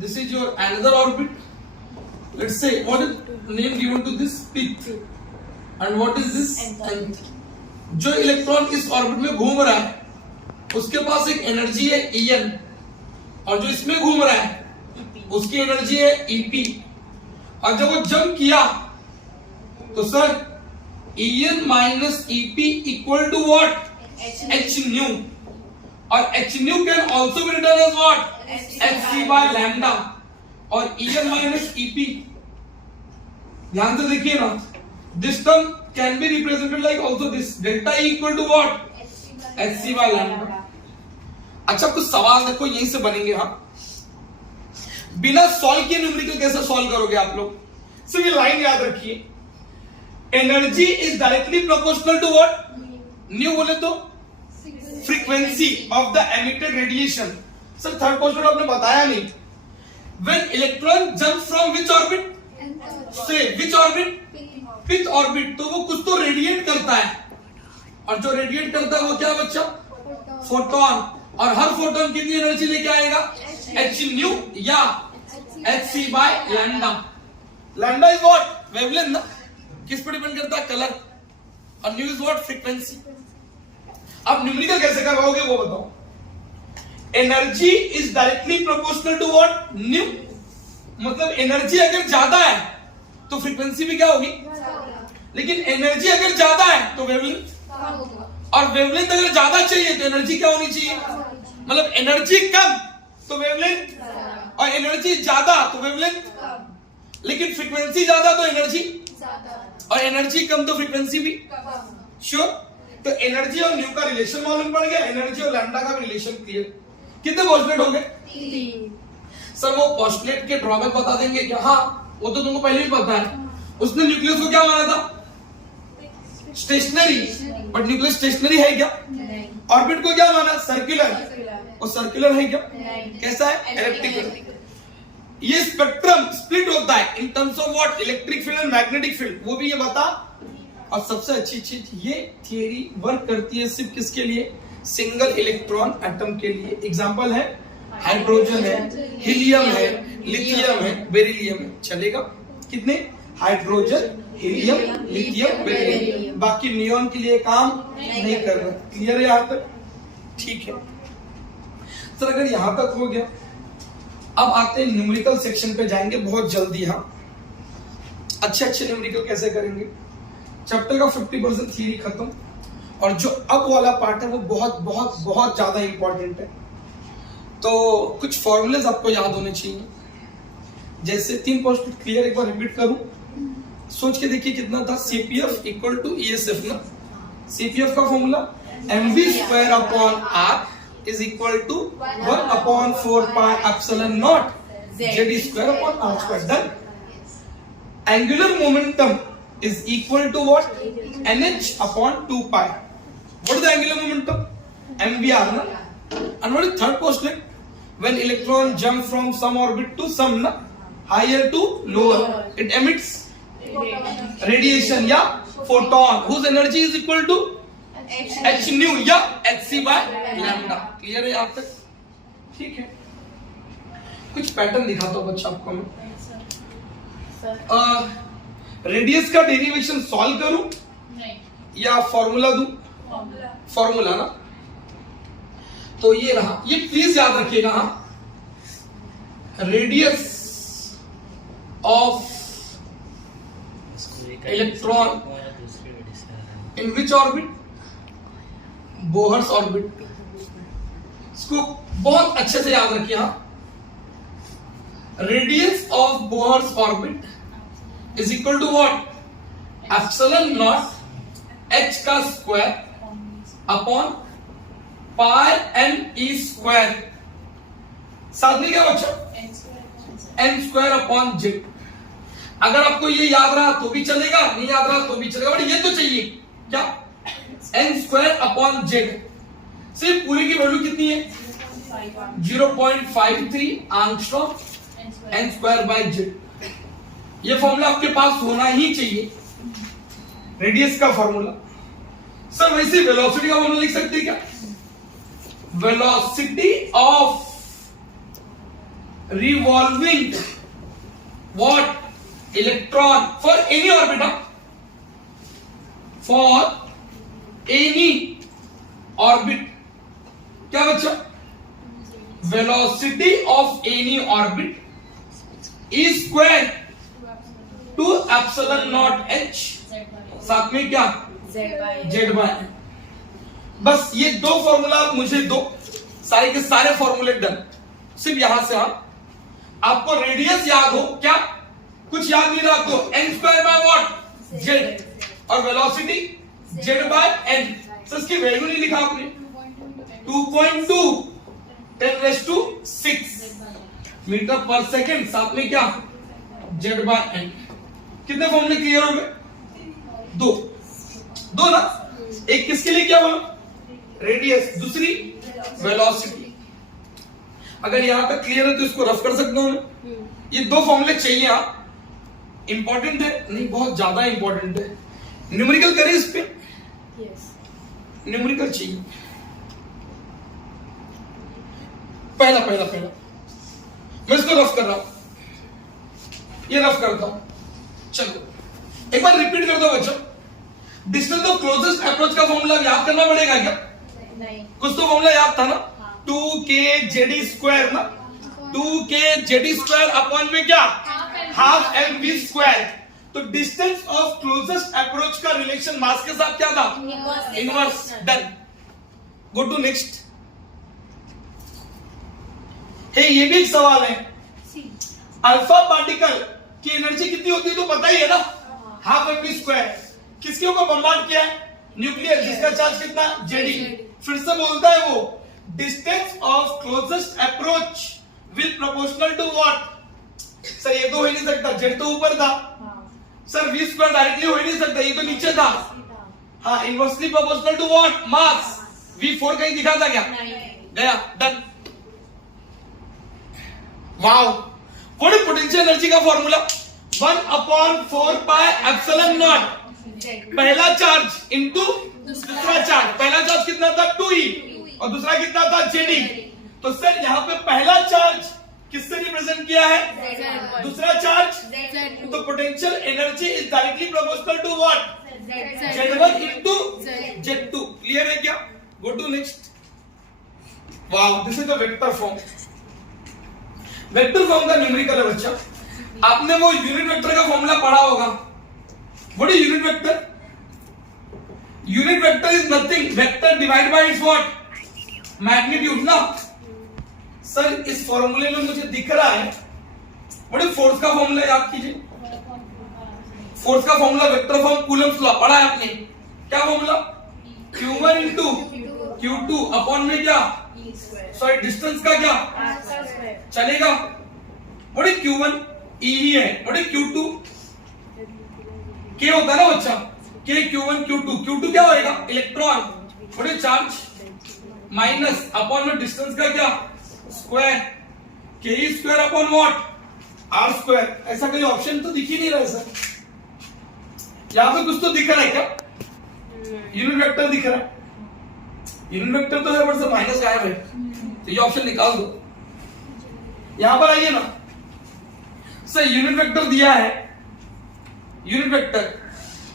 this is your another orbit. Let's say what is name given to this? Pith. And what is this? Nth. जो electron इस orbit में घूम रहा है उसके पास एक एनर्जी है En, और जो इसमें घूम रहा है उसकी एनर्जी है Ep. और जब वो जंप किया तो sir En minus Ep equal to what? H nu. और H nu can also be written as what? Hc by lambda. और En माइनस Ep, ध्यान से देखिए ना, this term can be represented like also this delta E equal to what? Hc by lambda. अच्छा कुछ सवाल देखो यहीं से बनेंगे. हाँ, बिना सॉल्व किए न्यूमेरिकल कैसे सॉल्व करोगे आप लोग? सिर्फ ये लाइन याद रखिए, energy is directly proportional to what? Nu बोले तो frequency of the emitted radiation. Sir third postulate आपने बताया नहीं. When electron jump from which orbit? से विच ऑर्बिट? Fifth orbit. तो वो कुछ तो रेडिएट करता है, और जो रेडिएट करता है वो क्या बच्चा? फोटोन. और हर फोटोन कितनी एनर्जी लेके आएगा? H न्यू या Hc by lambda. Lambda is what? Wavelength ना. किस पर डिपेंड करता है? कलर. और न्यू इज व्हाट? फ्रीक्वेंसी. अब न्यूमेरिकल कैसे करवाओगे वो बताओ. Energy is directly proportional to what? Nu. मतलब एनर्जी अगर ज्यादा है तो फ्रीक्वेंसी भी क्या होगी? लेकिन एनर्जी अगर ज्यादा है तो वेवलेंथ, और वेवलेंथ अगर ज्यादा चाहिए तो एनर्जी क्या होनी चाहिए? मतलब एनर्जी कम तो वेवलेंथ, और एनर्जी ज्यादा तो वेवलेंथ. लेकिन फ्रीक्वेंसी ज्यादा तो एनर्जी, और एनर्जी कम तो फ्रीक्वेंसी भी. श्योर. तो एनर्जी और न्यू का रिलेशन मालूम पड़ गया, एनर्जी और लैम्डा का रिलेशन क्लियर. कितने पोस्टलेट हो गए? 3. सर वो पोस्टलेट के ड्रॉबैक बता देंगे क्या? हाँ, वो तो तुमको पहले भी पता है. उसने न्यूक्लियस को क्या माना था? स्टेशनरी. बट न्यूक्लियस स्टेशनरी है क्या? ऑर्बिट को क्या माना? सर्कुलर. और सर्कुलर है क्या? कैसा है? एलिप्टिकल. ये स्पेक्ट्रम स्प्लिट होता है in terms of what? Electric field and magnetic field. वो भी ये बता. और सबसे अच्छी चीज, ये थियरी वर्क करती है सिर्फ किसके लिए? सिंगल इलेक्ट्रॉन एटम के लिए. एग्जांपल है हाइड्रोजन है, हीलियम है, लिथियम है, बेरिलियम है. चलेगा? कितने? Hydrogen, helium, lithium, beryllium. बाकी नियॉन के लिए काम नहीं कर रहा. क्लियर है यहां तक? ठीक है सर. अगर यहां तक हो गया, अब आते हैं न्यूमेरिकल सेक्शन पे जाएंगे बहुत जल्दी. हाँ, अच्छे न्यूमेरिकल कैसे करेंगे. चैप्टर का 50% थियरी खत्म, और जो अब वाला पार्ट है वो बहुत बहुत बहुत ज्यादा इंपॉर्टेंट है. तो कुछ फॉर्मूलेज आपको याद होने चाहिए. जैसे 3 पोस्टलेट क्लियर, एक बार रिपीट करूं. सोच के देखिए कितना था? CPF इक्वल टू ESF ना. CPF का formula mv square upon r is equal to 1 upon 4 pi epsilon naught z square upon r square. Done. Angular momentum is equal to what? nh upon 2 pi. What is the angular momentum? mvr na. And what is third postulate? When electron jump from some orbit to some na, higher to lower, it emits radiation या photon whose energy is equal to h nu या hc by lambda. Clear है यहाँ तक? ठीक है. कुछ pattern दिखाता हूँ बच्चा आपको मैं. रेडियस का डेरिवेशन सॉल्व करूं नहीं, या फॉर्मूला दूं? फॉर्मूला ना. तो ये रहा. ये प्लीज याद रखिएगा. हाँ, radius of electron in which orbit? Bohr's orbit. इसको बहुत अच्छे से याद रखिए. हाँ, radius of Bohr's orbit is equal to what? Epsilon naught h का square upon pi n e square. साथ में क्या बच्चा? n square upon z. अगर आपको ये याद रहा तो भी चलेगा, नहीं याद रहा तो भी चलेगा, बट ये तो चाहिए क्या? n square upon z. सिर्फ पूरी की वैल्यू कितनी है? 0.53 angstrom n square by z. ये फॉर्मूला आपके पास होना ही चाहिए, रेडियस का फॉर्मूला. सर वैसे वेलोसिटी का फॉर्मूला लिख सकते हैं क्या? Velocity of revolving what electron for any orbit, for any orbit, क्या बच्चा, velocity of any orbit is square to epsilon naught h, साथ में क्या z by n। बस ये दो फॉर्मूला आप मुझे दो, सारे के सारे फॉर्मूले डन। सिर्फ यहां से आपको रेडियस याद हो, क्या कुछ याद नहीं रहा आपको, n square by what z, और velocity z by n। Sir इसकी वैल्यू नहीं लिखा आपने, 2.2 10⁶ मीटर पर सेकंड, साथ में क्या z बाय n। कितने फॉर्मूले क्लियर हो गए? दो ना, एक किसके लिए क्या बोला, रेडियस, दूसरी वेलोसिटी। अगर यहां पे क्लियर है तो इसको रफ कर सकता हूं मैं। ये दो फॉर्मूले चाहिए आप, इंपॉर्टेंट है नहीं, बहुत ज्यादा इंपॉर्टेंट है। न्यूमेरिकल करें इस पे, न्यूमेरिकल चाहिए। पहला मैं इसको रफ कर रहा हूं, ये रफ करता हूं। चलो एक बार रिपीट कर दो बच्चों, डिस्टेंस ऑफ क्लोजेस्ट अप्रोच का फॉर्मूला याद करना पड़ेगा क्या? नहीं, कुछ तो फॉर्मूला याद था ना, 2kZd² ना, 2kZd² अपॉन में क्या, हाफ mv²। तो डिस्टेंस ऑफ क्लोजेस्ट अप्रोच का रिलेशन मास के साथ क्या था, inverse. Done, go to next. ये भी एक सवाल है, अल्फा पार्टिकल की एनर्जी कितनी होती है तो पता ही है ना, हाफ mv²। किसके ऊपर बम्बार्ड किया है, न्यूक्लियर, जिसका चार्ज कितना, Zd। फिर से बोलता है वो, distance of closest approach will proportional to what. Sir ये तो हो ही नहीं सकता, Z तो ऊपर था। सर v² डायरेक्टली हो ही नहीं सकता, ये तो नीचे था। हाँ, inversely proportional to what, mass. v4 कहीं दिखा था क्या? गया, done. Wow, what is potential energy का फॉर्मूला, 1/4πε0। पहला चार्ज इनटू दूसरा चार्ज, पहला चार्ज कितना था, 2e, और दूसरा कितना था, Zd। तो सर यहाँ पे पहला चार्ज किससे रिप्रेजेंट किया है, दूसरा चार्ज। तो potential energy is directly proportional to what, Z1 into Z2। Clear है क्या? Go to next. Wow, this is the vector form. Vector form का न्यूमेरिकल है बच्चा। आपने वो यूनिट वेक्टर का फॉर्मूला पढ़ा होगा। What is unit vector? Unit vector is nothing, vector divide by it's what, magnitude ना। सर इस फॉर्मूले में मुझे दिख रहा है, व्हाट इज फोर्स का फॉर्मूला, याद कीजिए। फोर्स का formula vector form Coulomb's law पढ़ा है आपने। क्या formula, Q1 into Q2 upon में क्या, सॉरी डिस्टेंस का क्या चलेगा। व्हाट इज Q1, E ही है। व्हाट इज Q2, K होता है ना बच्चा, K Q1 Q2, Q2 क्या होएगा, electron. What is charge, minus upon में डिस्टेंस का क्या, square, Ke² upon what, R²। ऐसा कोई ऑप्शन तो दिख ही नहीं रहा सर, यहां पे कुछ तो दिख रहा है क्या, यूनिट वेक्टर दिख रहा है। यूनिट वेक्टर तो है बट सर माइनस गायब है, तो ये ऑप्शन निकाल दो। यहां पर आइए ना सर, यूनिट वेक्टर दिया है, यूनिट वेक्टर,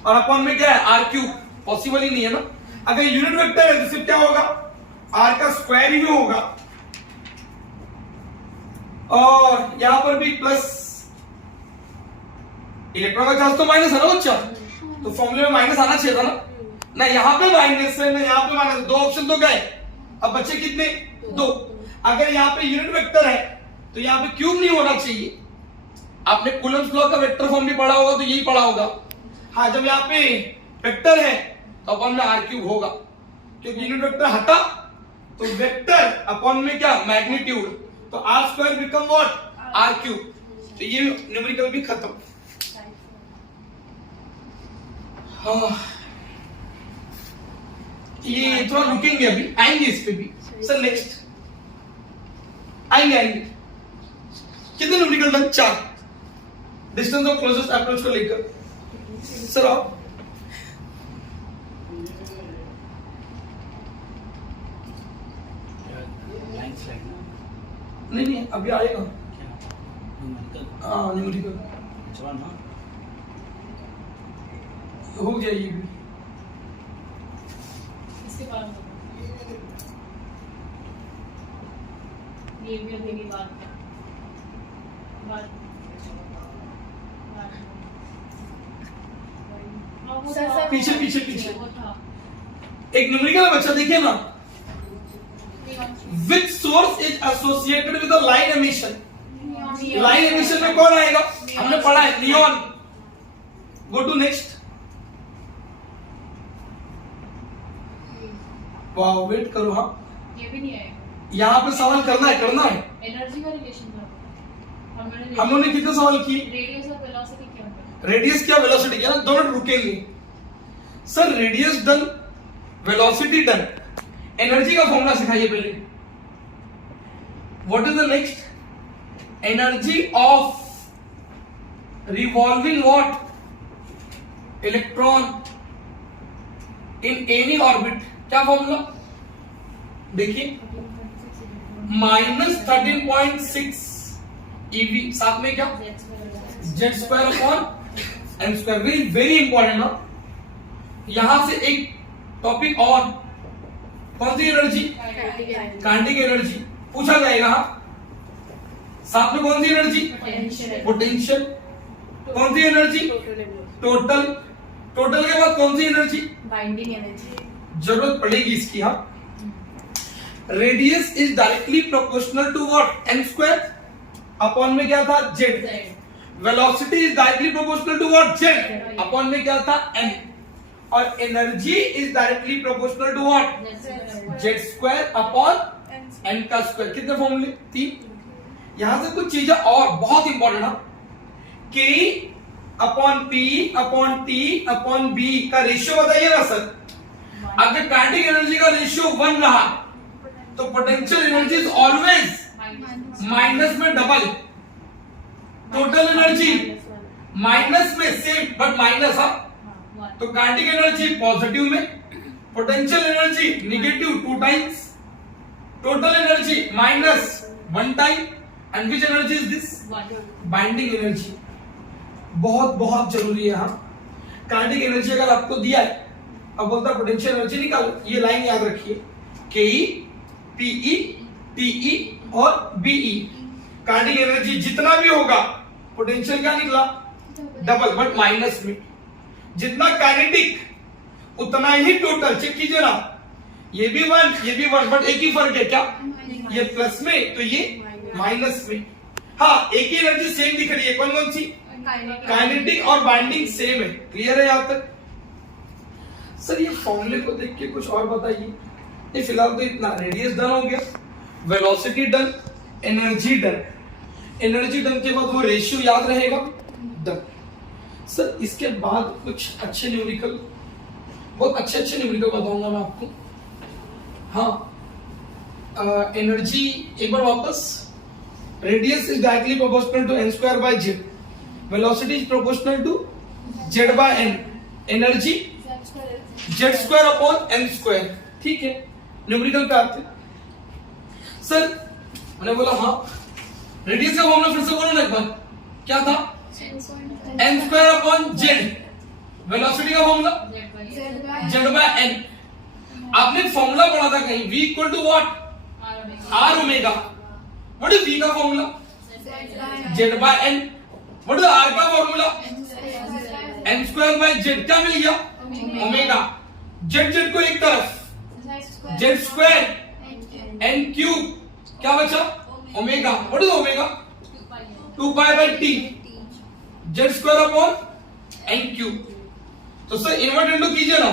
और अपॉन में क्या है, R3। पॉसिबल ही नहीं है ना। अगर यूनिट वेक्टर है तो सिर्फ क्या होगा, R का स्क्वायर ही होगा, और यहां पर भी प्लस, इलेक्ट्रॉन का चार्ज तो माइनस है ना बच्चा, तो फॉर्मूले में माइनस आना चाहिए था ना यहाँ पे माइनस है, ना यहाँ पे माइनस। दो ऑप्शन तो गए, अब बच्चे कितने, दो। अगर यहाँ पे यूनिट वेक्टर है तो यहाँ पे क्यूब नहीं होना चाहिए। आपने कूलम्ब्स लॉ का वेक्टर फॉर्म भी पढ़ा होगा, तो यही पढ़ा होगा। हाँ, जब यहाँ पे वेक्टर है तो अपॉन में R³ होगा, क्योंकि यूनिट वेक्टर हटा तो वेक्टर अपॉन में क्या, मैग्नीट्यूड, तो R² बिकम व्हाट, R³। तो ये न्यूमेरिकल भी खत्म। ये थोड़ा रुकेंगे, अभी आएंगे इस पे भी सर। नेक्स्ट आएंगे कितने numerical done, 4। Distance of closest approach को लेकर सर आप नहीं अभी आएगा। न्यूमेरिकल चला ना। हो गया ये भी। इसके बाद ये भी अगली बात सर, पीछे पीछे पीछे वो था एक न्यूमेरिकल बच्चा देखिए ना, which source is associated with line emission. Line emission में कौन आएगा, हमने पढ़ा है neon. Go to next. Wow, wait करो। हाँ, ये भी नहीं आएगा। यहाँ पे सवाल करना है एनर्जी का रिलेशन था हम लोगों ने कितने सवाल किए, रेडियस और वेलोसिटी क्या होता रेडियस क्या वेलोसिटी क्या, 2 मिनट रुकेंगे। Sir radius done, velocity done, energy का फॉर्मूला सिखाइए पहले। What is the next, energy of revolving what electron in any orbit, क्या फॉर्मूला देखिए, -13.6 eV, साथ में क्या z square upon m square. Very very important ना। यहां से एक टॉपिक और, कौन सी एनर्जी, काइनेटिक एनर्जी पूछा जाएगा। साथ में कौन सी एनर्जी, पोटेंशियल। कौन सी एनर्जी, टोटल। टोटल के बाद कौन सी एनर्जी, बाइंडिंग एनर्जी। जरूरत पड़ेगी इसकी। हाँ, radius is directly proportional to what, m square upon में क्या था z। Velocity is directly proportional to what, z upon में क्या था m। और energy is directly proportional to what, z square upon m का स्क्वायर। कितने फॉर्मूले, 3। यहां से कुछ चीजें और बहुत इंपॉर्टेंट है, k upon p upon t upon b का रेशियो बताइएगा सर। अगर काइनेटिक एनर्जी का रेशियो 1 रहा तो potential energy is always minus में डबल। टोटल एनर्जी माइनस में सेम बट माइनस। तो काइनेटिक एनर्जी पॉजिटिव में, potential energy negative 2 times, total energy -1 time. And which energy is this, binding energy. बहुत बहुत जरूरी है। हाँ, काइनेटिक एनर्जी अगर आपको दिया है, अब बोलता पोटेंशियल एनर्जी निकालो, ये लाइन याद रखिए, के पीई टीई और बीई। काइनेटिक एनर्जी जितना भी होगा, पोटेंशियल क्या निकला, डबल बट माइनस में। जितना काइनेटिक उतना ही टोटल। चेक कीजिए ना, ये भी 1 ये भी 1, बट एक ही फर्क है क्या, ये प्लस में तो ये माइनस में। हाँ, एक ही एनर्जी सेम दिख रही है, कौन कौन सी, काइनेटिक और बाइंडिंग सेम है। क्लियर है यहां तक। सर ये फॉर्मूले को देख के कुछ और बताइए। ये फिलहाल तो इतना, रेडियस डन हो गया, velocity done, energy done. Energy done के बाद वो रेशियो याद रहेगा, डन। सर इसके बाद कुछ अच्छे न्यूमेरिकल, बहुत अच्छे अच्छे न्यूमेरिकल बताऊंगा मैं आपको। हाँ, एनर्जी एक बार वापस, radius is directly proportional to n square by z, velocity is proportional to z by n, energy z square upon n square. ठीक है, न्यूमेरिकल पे आते। सर मैंने बोला हाँ, रेडियस का फॉर्मूला फिर से बोलो ना एक बार, क्या था, n square upon z। Velocity का फॉर्मूला z बाय n। आपने फॉर्मूला पढ़ा था कहीं, v equal to what, r omega. What is v का formula, z by n। What is r का formula, n square by z। क्या मिल गया, omega. z को एक तरफ, z स्क्वायर n क्यूब, क्या बचा, omega. What is omega, 2 pi by t, z square upon n cube. तो सर इन्वर्ट इंटू कीजिए ना,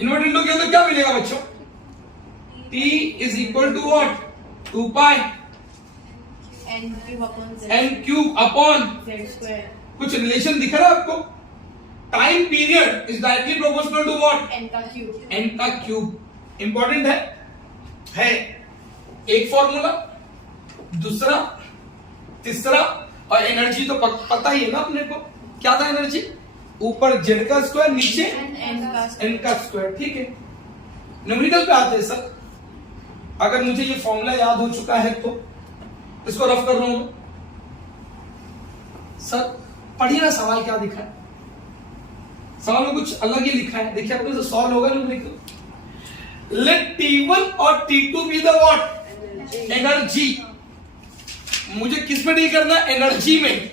इन्वर्ट इंटू किया तो क्या मिलेगा बच्चों, t is equal to what, 2 pi n cube upon z square. कुछ रिलेशन दिख रहा है आपको, time period is directly proportional to what, n का क्यूब। n का क्यूब। इंपॉर्टेंट है एक फॉर्मूला, दूसरा, तीसरा, और एनर्जी तो पता ही है ना अपने को, क्या था एनर्जी, ऊपर z का स्क्वायर, नीचे n का स्क्वायर। ठीक है, न्यूमेरिकल पे आते हैं सर। अगर मुझे ये फॉर्मूला याद हो चुका है तो इसको रफ कर रहा हूं मैं। सर पढ़िए ना सवाल क्या दिखा है, सवाल में कुछ अलग ही लिखा है, देखिए आपको सॉल्व होगा ना। देखो लेट T1 और T2 be the what energy, मुझे किस में डील करना है, एनर्जी में।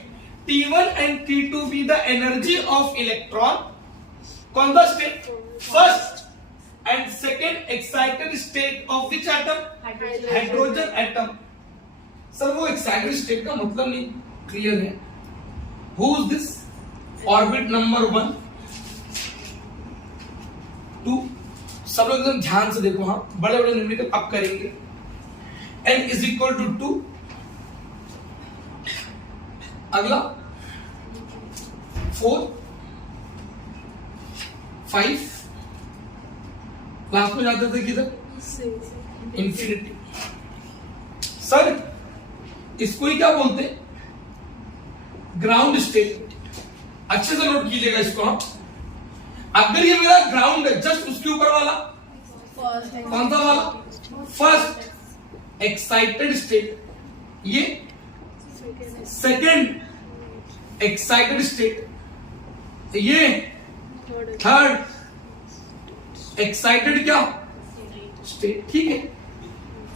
T1 and T2 be the energy of electron, कौन सा state, first and second excited state of which atom, hydrogen atom. Sir वो एक्साइटेड स्टेट का मतलब नहीं क्लियर है। Who is this, orbit number 1 2, सब लोग एकदम ध्यान से देखो, हाँ बड़े बड़े न्यूमेरिकल अब करेंगे। n इज इक्वल टू 2, अगला 4 5, लास्ट में जाते थे किधर, इंफिनिटी। सर इसको ही क्या बोलते हैं, ग्राउंड स्टेट। अच्छे से नोट कीजिएगा इसको। हम अगर ये मेरा ग्राउंड है, जस्ट उसके ऊपर वाला कौन सा वाला, फर्स्ट एक्साइटेड स्टेट, ये सेकेंड एक्साइटेड स्टेट, ये थर्ड एक्साइटेड क्या स्टेट। ठीक है,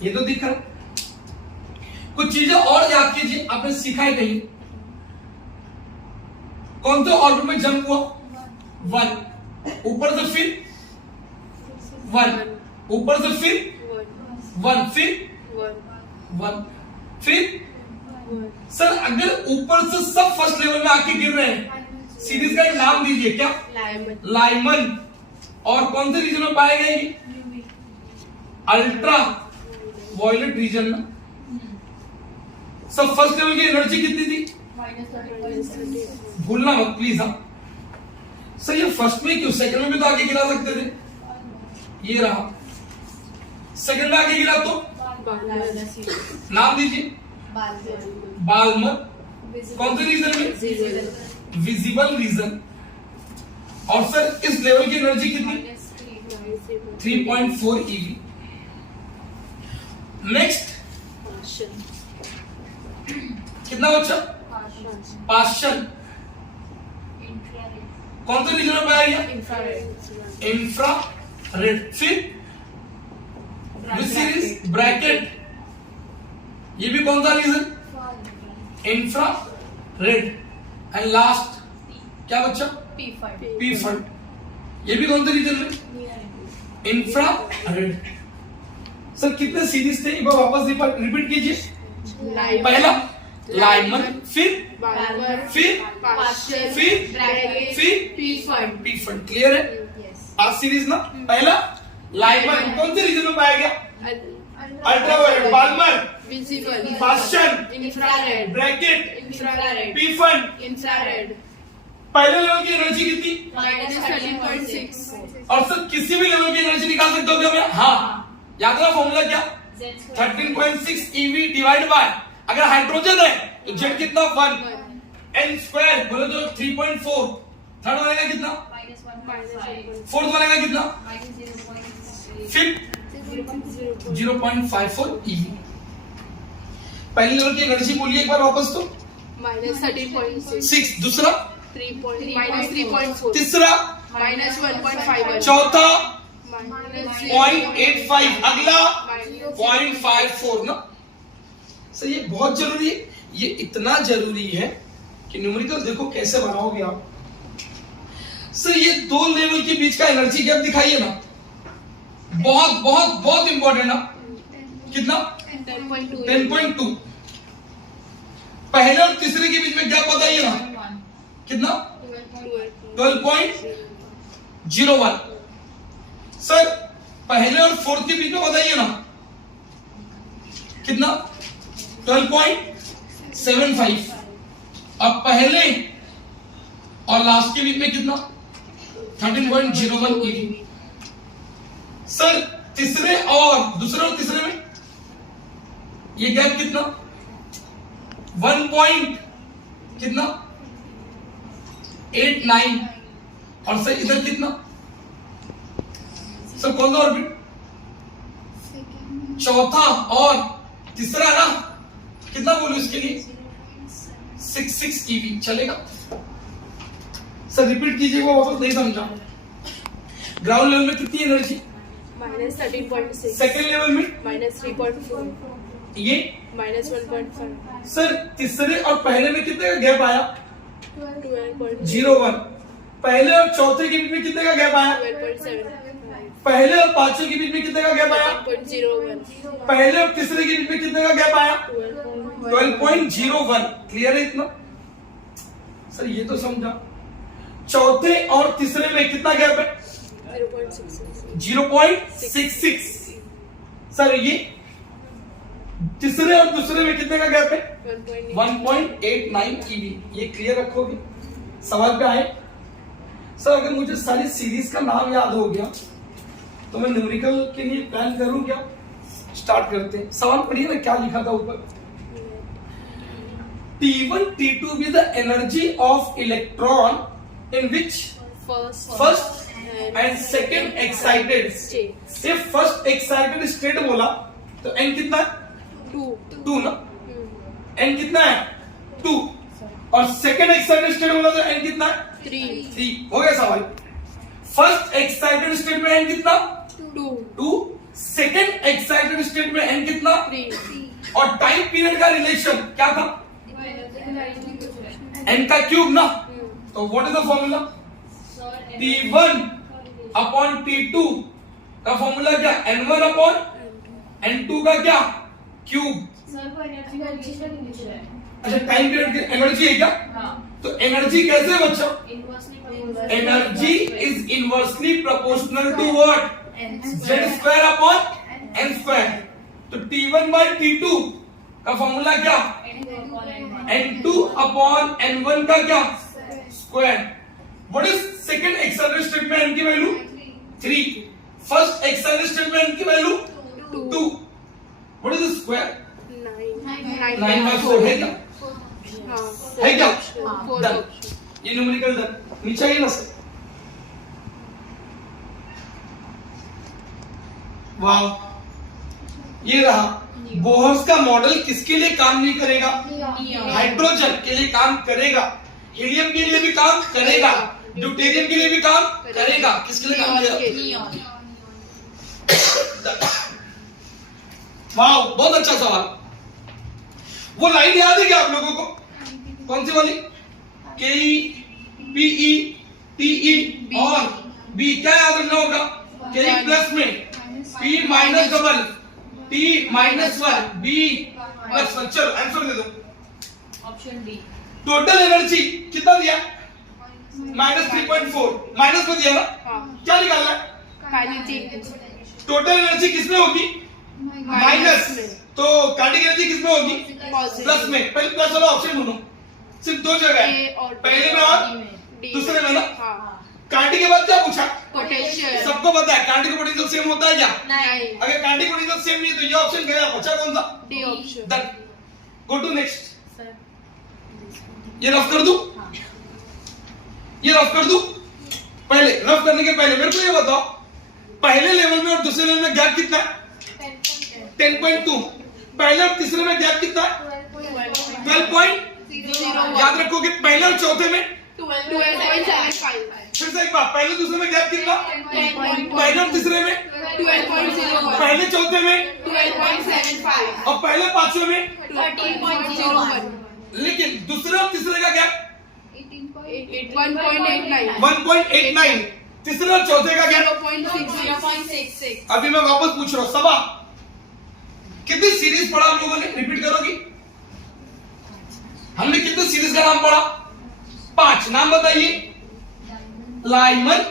ये तो दिख रहा है। कुछ चीजें और याद कीजिए, आपने सीखा है कहीं, कौन सा ऑर्बिट में जंप हुआ, 1, ऊपर से फिर 1, ऊपर से फिर 1, फिर 1, फिर सर अगर ऊपर से सब फर्स्ट लेवल में आके गिर रहे हैं, सीरीज का एक नाम दीजिए, क्या, लाइमन। और कौन से रीजन में पाए गए, अल्ट्रा वायलेट रीजन में। सब फर्स्ट लेवल की एनर्जी कितनी थी, भूलना मत प्लीज। हाँ सर ये फर्स्ट में क्यों, सेकंड में भी तो आगे गिरा सकते थे, ये रहा सेकंड में आगे गिरा तो नाम दीजिए, बाल्मर। कौन से रीजन में, विजिबल रीजन। और सर इस लेवल की एनर्जी कितनी, 3.4 eV। नेक्स्ट कितना बच्चा, पास्चन। कौन से रीजन में पाया गया, इंफ्रारेड। फिर सीरीज ब्रैकेट, ये भी कौन सा रीजन, इंफ्रारेड। एंड लास्ट क्या बच्चा, P5, ये भी कौन से रीजन में, इंफ्रारेड। सर कितने सीरीज थे, एक बार वापस रिपीट कीजिए। पहला लाइमन, फिर P5। क्लियर है, आज सीरीज ना। पहला लाइमन कौन से रीजन में पाया गया, ultraviolet, Balmer, Paschen, bracket, P5। पहले लेवल की एनर्जी कितनी, -13.6। और सर किसी भी लेवल की एनर्जी निकाल सकते हो क्या मैं, हाँ याद रखना फॉर्मूला क्या, 13.6 eV डिवाइड बाय, अगर हाइड्रोजन है तो Z कितना 1, n स्क्वायर बोले तो 3.4, थर्ड वाले का कितना, फोर्थ वाले का कितना, फिर 0.54 eV। पहले लेवल की एनर्जी बोलिए एक बार वापस तो, -13.6, दूसरा -3.4, तीसरा -1.51, चौथा 0.85, अगला 0.54 ना। सर ये बहुत जरूरी है, ये इतना जरूरी है कि न्यूमेरिकल देखो कैसे बनाओगे आप। सर ये दो लेवल के बीच का एनर्जी गैप दिखाइए ना, बहुत बहुत बहुत इंपॉर्टेंट ना। कितना, 10.2। पहले और तीसरे के बीच में गैप बताइए ना, कितना, 12.01। सर पहले और फोर्थ के बीच में बताइए ना, कितना, 12.75। अब पहले और लास्ट के बीच में कितना, 13.01 eV। सर तीसरे और दूसरे और तीसरे में ये गैप कितना, 1 पॉइंट कितना, 89। और सर इधर कितना, सर कौन सा ऑर्बिट, चौथा और तीसरा ना, कितना बोलूं इसके लिए, 66 eV चलेगा? सर रिपीट कीजिए, वो वापस नहीं समझा। ग्राउंड लेवल में कितनी एनर्जी? -13.6, सेकेंड लेवल में -3.4, ये -1.5, सर तीसरे और पहले में कितने का गैप आया? 12.01, पहले और चौथे के बीच में कितने का गैप आया? 12.75, पहले और पांचवें के बीच में कितने का गैप आया? 13.01, पहले और तीसरे के बीच में कितने का गैप आया? 12.1, 12.01। क्लियर है इतना? सर ये तो समझा। चौथे और तीसरे में कितना गैप है? 0.66, 0.66। सर ये तीसरे और दूसरे में कितने का गैप है? 1.89 eV। ये क्लियर रखोगे? सवाल पे आए। सर अगर मुझे सारी सीरीज का नाम याद हो गया तो मैं न्यूमेरिकल के लिए प्लान करूं क्या? स्टार्ट करते हैं। सवाल पढ़िए ना, क्या लिखा था ऊपर? T1 T2 with the energy of electron in which first and second excited state. if first excited state बोला तो n कितना है? 2 ना? n कितना है? 2। और second excited state बोला तो n कितना है? 3। हो गया सवाल। फर्स्ट एक्साइटेड स्टेट में n कितना? 2। सेकेंड एक्साइटेड स्टेट में n कितना? 3। और टाइम पीरियड का रिलेशन क्या था? n का क्यूब ना? तो what is the formula? T1 upon T2 का फॉर्मूला क्या? N1 अपॉन N2 का क्या? क्यूब। सर वो एनर्जी का रिलेशन नहीं पूछ रहा है। अच्छा टाइम पीरियड की एनर्जी है क्या? हाँ, तो एनर्जी कैसे बच्चा? Inversely energy is inversely proportional to what? Z square upon n square. तो T1 बाय T2 का फॉर्मूला क्या? N2 अपॉन N1 का क्या? Square. What is second excited state में n की वैल्यू? 3। फर्स्ट एक्साइटेड स्टेट में n की value 2। What is square? 9/4 है क्या? है क्या? डन। ये न्यूमेरिकल डन। नीचे आइए ना सर। वाह, ये रहा। बोहर्स का मॉडल किसके लिए काम नहीं करेगा? हाइड्रोजन के लिए काम करेगा, हीलियम के लिए भी काम करेगा, ड्यूटेरियम के लिए भी काम करेगा। किसके लिए काम करेगा? वाह, बहुत अच्छा सवाल। वो लाइन याद है क्या आप लोगों को? कौन सी वाली? के पीई टीई और बी। क्या याद रखना होगा? के प्लस में P minus double, T minus 1, B plus 1। चलो आंसर दे दो। Option D. टोटल एनर्जी कितना दिया? -3.4। माइनस में दिया ना? क्या निकालना है? टोटल एनर्जी किसमें होगी? माइनस। तो काइनेटिक एनर्जी किसमें होगी? प्लस में। पहले प्लस वाला ऑप्शन ढूंढो। सिर्फ 2 जगह है, पहले में और दूसरे में ना? काइनेटिक के बाद क्या पूछा? पोटेंशियल। सबको पता है काइनेटिक पोटेंशियल सेम होता है क्या? नहीं। अगर काइनेटिक पोटेंशियल सेम नहीं तो ये ऑप्शन गया। बचा कौन सा? D option. Done. Go to next. Sir ये रफ कर दूं? ये रफ कर दूं? पहले रफ करने के पहले मेरे को ये बताओ, पहले लेवल में और दूसरे लेवल में गैप कितना है? 10.2। पहले और तीसरे में गैप कितना है? 12. याद रखोगे पहले और चौथे में? 12.75, फिर से एक बार, पहले दूसरे में गैप कितना? 10.1, पहले और तीसरे में? 12.01, पहले चौथे में? 12.75, और पहले पांचवे में? 13.01, लेकिन दूसरे और तीसरे का गैप 1.89, 1.89। तीसरे और चौथे का गैप 0.66। अभी मैं वापस पूछ रहा हूं। सबा कितनी सीरीज पढ़ा आप लोगों ने? रिपीट करोगी? हमने कितनी सीरीज का नाम पढ़ा? 5 नाम बताइए। लाइमन,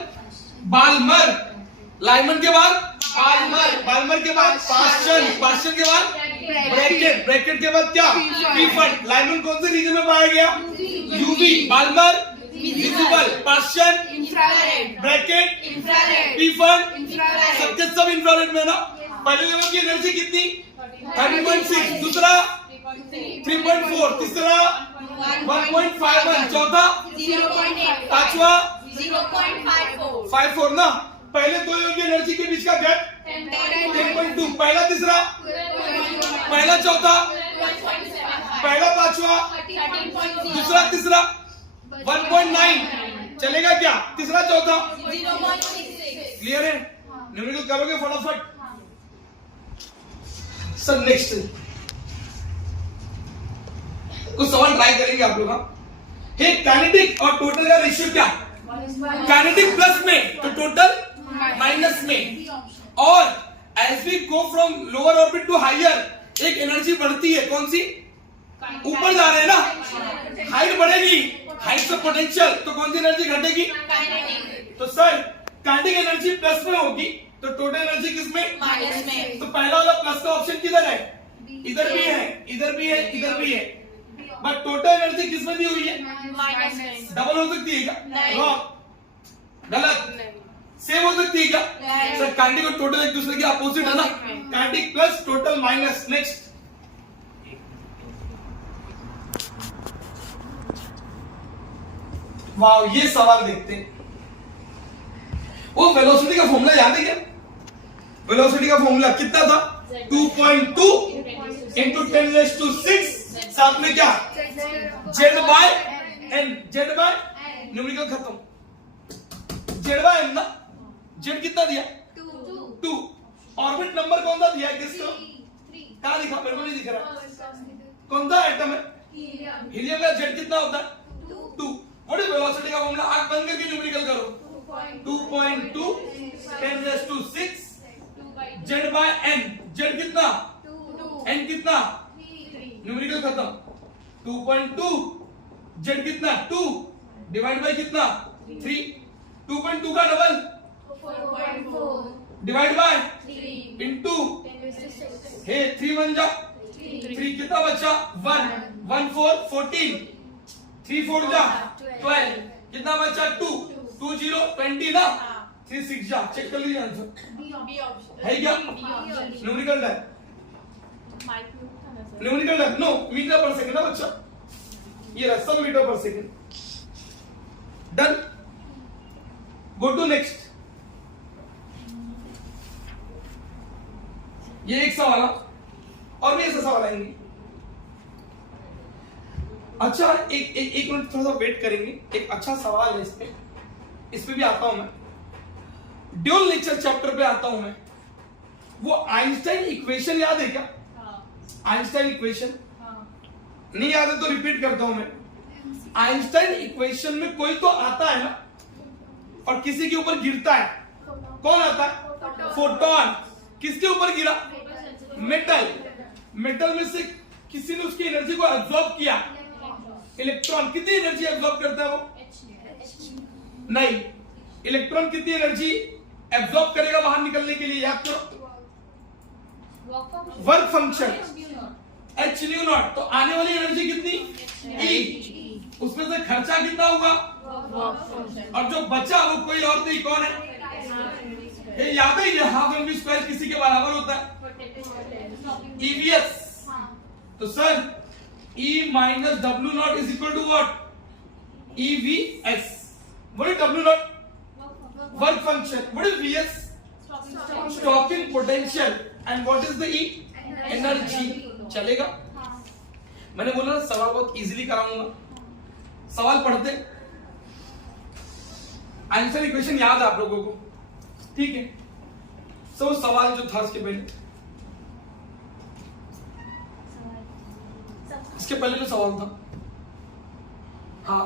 बाल्मर, लाइमन के बाद बाल्मर, बाल्मर के बाद पास्चन, पास्चन के बाद ब्रैकेट, ब्रैकेट के बाद क्या? पीफन। लाइमन कौन से रीजन में पाया गया? UV. Balmer visible, Paschen infrared, Brackett, infrared, Pfund infrared, सबके सब इंफ्रारेड में ना। पहले लेवल की एनर्जी कितनी? 13.6। दूसरा 3.4, तीसरा 1.51, चौथा 0.85, पांचवा 0.54, 54 ना। पहले दो लेवल की एनर्जी के बीच का गैप 10.2। पहला तीसरा, पहला चौथा पहला पांचवा 13.0 दूसरा तीसरा 1.9 चलेगा क्या? तीसरा चौथा 0.66 क्लियर है? न्यूमेरिकल करोगे फटाफट। सर नेक्स्ट कुछ सवाल ट्राई करेंगे आप लोग। हे काइनेटिक और टोटल का रेशियो क्या? काइनेटिक प्लस में तो टोटल माइनस में। और as we go from lower orbit to higher एक एनर्जी बढ़ती है, कौन सी? ऊपर जा रहे हैं ना, हाइट बढ़ेगी, हाइट से पोटेंशियल, तो कौन सी एनर्जी घटेगी? तो सर काइनेटिक एनर्जी प्लस में होगी तो टोटल एनर्जी किस में? माइनस में। तो पहला वाला प्लस का ऑप्शन किधर है? इधर भी है, इधर भी है, इधर भी है, बट टोटल एनर्जी किस में दी हुई है? माइनस में। डबल हो सकती है क्या? नहीं। रॉन्ग, गलत। सेम हो सकती है क्या? नहीं। सर काइनेटिक और टोटल एक दूसरे के अपोजिट है ना, नहीं। Kinetic plus total minus. Next wow, ये सवाल देखते हैं। वो वेलोसिटी का फॉर्मूला याद है क्या? वेलोसिटी का फॉर्मूला कितना था? 2.2 इंटू 10⁶, साथ में क्या? Z by N, Z by numerical खत्म, जेड बाय एन ना। जेड कितना दिया? 2। ऑर्बिट नंबर कौन सा दिया है किसको? कहां लिखा? मेरे को नहीं दिख रहा। कौन सा एटम है? हीलियम का जेड कितना होता है? 2। व्हाट इज वेलोसिटी का फॉर्मूला? आंख बंद करके न्यूमेरिकल करो। 2.2 10⁶ जेड बाय एन। जेड कितना? एन कितना? न्यूमेरिकल खत्म। 2.2 जेड कितना? 2 डिवाइड बाय कितना? 3। 2.2 का डबल डिवाइड बाय इनटू, हे 3 1 जा 3, कितना बचा? 1 1 4 14, 3 4 जा 12, कितना बचा? 2 2 0 20 ना, 3 6 जा। चेक कर लीजिए आंसर है क्या? न्यूमेरिकल है, न्यूमेरिकल है। नो, मीटर पर सेकंड ना बच्चा, ये रहा सब मीटर पर second. Done, go to next. ये एक सवाल और भी ऐसा सवाल आएंगे। अच्छा, एक मिनट थोड़ा सा वेट करेंगे, एक अच्छा सवाल है इस पे भी आता हूं मैं, ड्यूल नेचर चैप्टर पे आता हूं मैं। वो आइंस्टाइन इक्वेशन याद है क्या? आइंस्टाइन इक्वेशन नहीं याद है तो रिपीट करता हूं मैं। आइंस्टाइन इक्वेशन में कोई तो आता है ना और किसी के ऊपर गिरता है, कौन आता है? फोटोन। किसके ऊपर गिरा? मेटल। मेटल में से किसी ने उसकी एनर्जी को एब्जॉर्ब किया, इलेक्ट्रॉन। कितनी एनर्जी एब्जॉर्ब करता है वो? नहीं, इलेक्ट्रॉन कितनी एनर्जी एब्जॉर्ब करेगा बाहर निकलने के लिए? याद करो, work function h new not. तो आने वाली एनर्जी कितनी? E। उसमें से खर्चा कितना होगा? और जो बचा वो कोई और नहीं, कौन है? ये याद है, ये हाफ एम वी स्क्वायर किसी के बराबर होता है? EVS। तो sir E minus W naught is equal to what? EVS। What is W naught? Work function. What is VS? Stopping potential. And what is the E? Energy. चलेगा? मैंने बोला ना सवाल बहुत इजीली कराऊंगा। सवाल पढ़ते, आंसर इक्वेशन याद है आप लोगों को, ठीक है? सो सवाल जो था इसके पहले, इसके पहले जो सवाल था, हाँ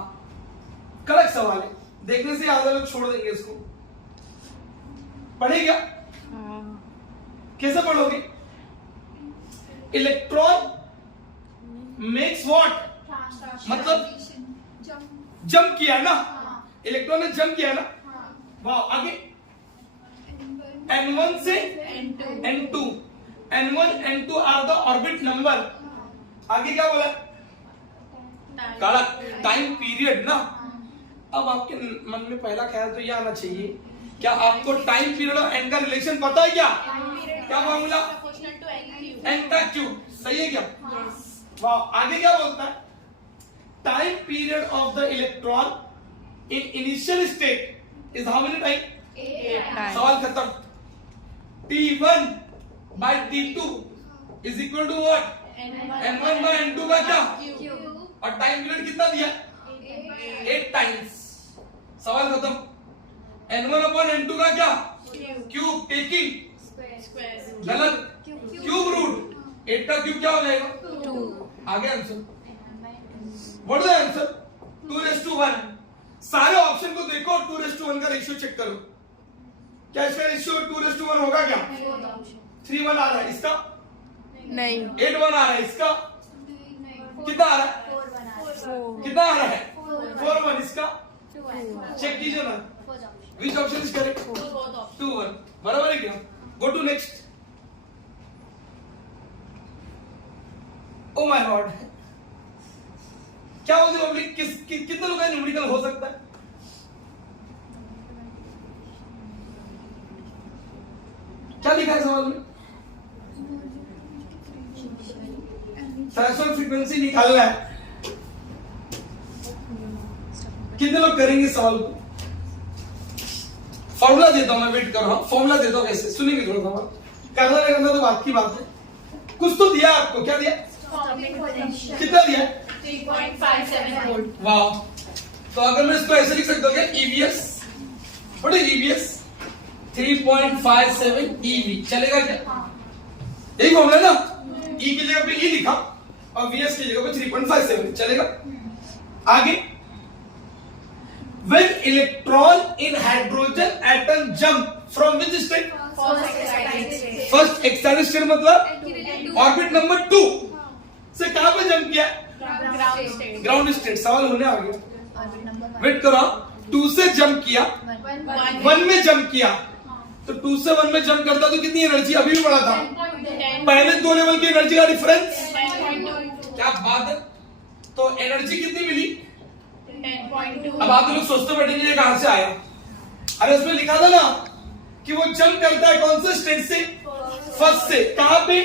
करेक्ट सवाल है, देखने से आधा लोग छोड़ देंगे इसको। पढ़ेगा? कैसे पढ़ोगे? Electron makes what? मतलब जंप किया ना, इलेक्ट्रॉन ने जंप किया ना। वाह, आगे n1 से n2, n1 n2 are the orbit number. आगे क्या बोला? करेक्ट, टाइम पीरियड ना। अब आपके मन में पहला ख्याल तो ये आना चाहिए, क्या आपको टाइम पीरियड और n का रिलेशन पता है क्या? क्या फॉर्मूला? n का क्यूब। सही है क्या? वाह, आगे क्या बोलता है? Time period of the electron in initial state is how many time? सवाल खत्म। T1 by T2 is equal to what? n1 by n2 का क्या, और टाइम पीरियड कितना दिया, 8 टाइम्स। सवाल खत्म। n1 अपॉन n2 का क्या, क्यूब, टेकिंग गलत, क्यूब रूट, 8 का क्यूब क्या हो जाएगा, 2। आगे answer, what is the answer, 2:1। सारे ऑप्शन को देखो और 2:1 का रेशियो चेक करो। क्या इसका रेशियो 2:1 होगा क्या, 3:1 आ रहा है इसका, नहीं 8:1 आ रहा है इसका, कितना आ रहा है, कितना आ रहा है, 4:1 इसका। चेक कीजिए ना, विच ऑप्शन इज करेक्ट, 2:1 बराबर है क्या। Go to next. Oh my god, क्या बोलते पब्लिक, कितने लोगों का न्यूमेरिकल हो सकता है, क्या लिखा है सवाल में, थ्रेशोल्ड फ्रीक्वेंसी निकालना है। कितने लोग करेंगे सवाल को, फॉर्मूला देता हूं मैं, वेट कर रहा हूं, फॉर्मूला देता हूं, कैसे सुनेंगे थोड़ा सा, करना नहीं करना तो बात की बात है। कुछ तो दिया आपको, क्या दिया, कितना दिया, 3.57 वोल्ट। वाह, तो अगर मैं इसको ऐसे लिख सकता हूँ क्या, EVS, what is EVS, 3.57 EV, चलेगा क्या, यही फॉर्मूला है ना, ई की जगह पे ई लिखा और वीएस की जगह पे 3.57, चलेगा। आगे, when electron in hydrogen atom jump from which state, first excited state मतलब ऑर्बिट नंबर 2 से कहां पे जंप किया, ग्राउंड स्टेट। सवाल होने आ गया, वेट करो, 2 से जंप किया, 1 में जंप किया, तो 2 से 1 में जंप करता तो कितनी एनर्जी, अभी भी पढ़ा था, पहले 2 लेवल की एनर्जी का डिफरेंस, क्या बात है। तो एनर्जी कितनी मिली, 10.2। अब आप लोग सोचते बैठेंगे ये कहां से आया, अरे उसमें लिखा था ना कि वो जंप करता है कौन से स्टेट से, फर्स्ट से, कहां पे,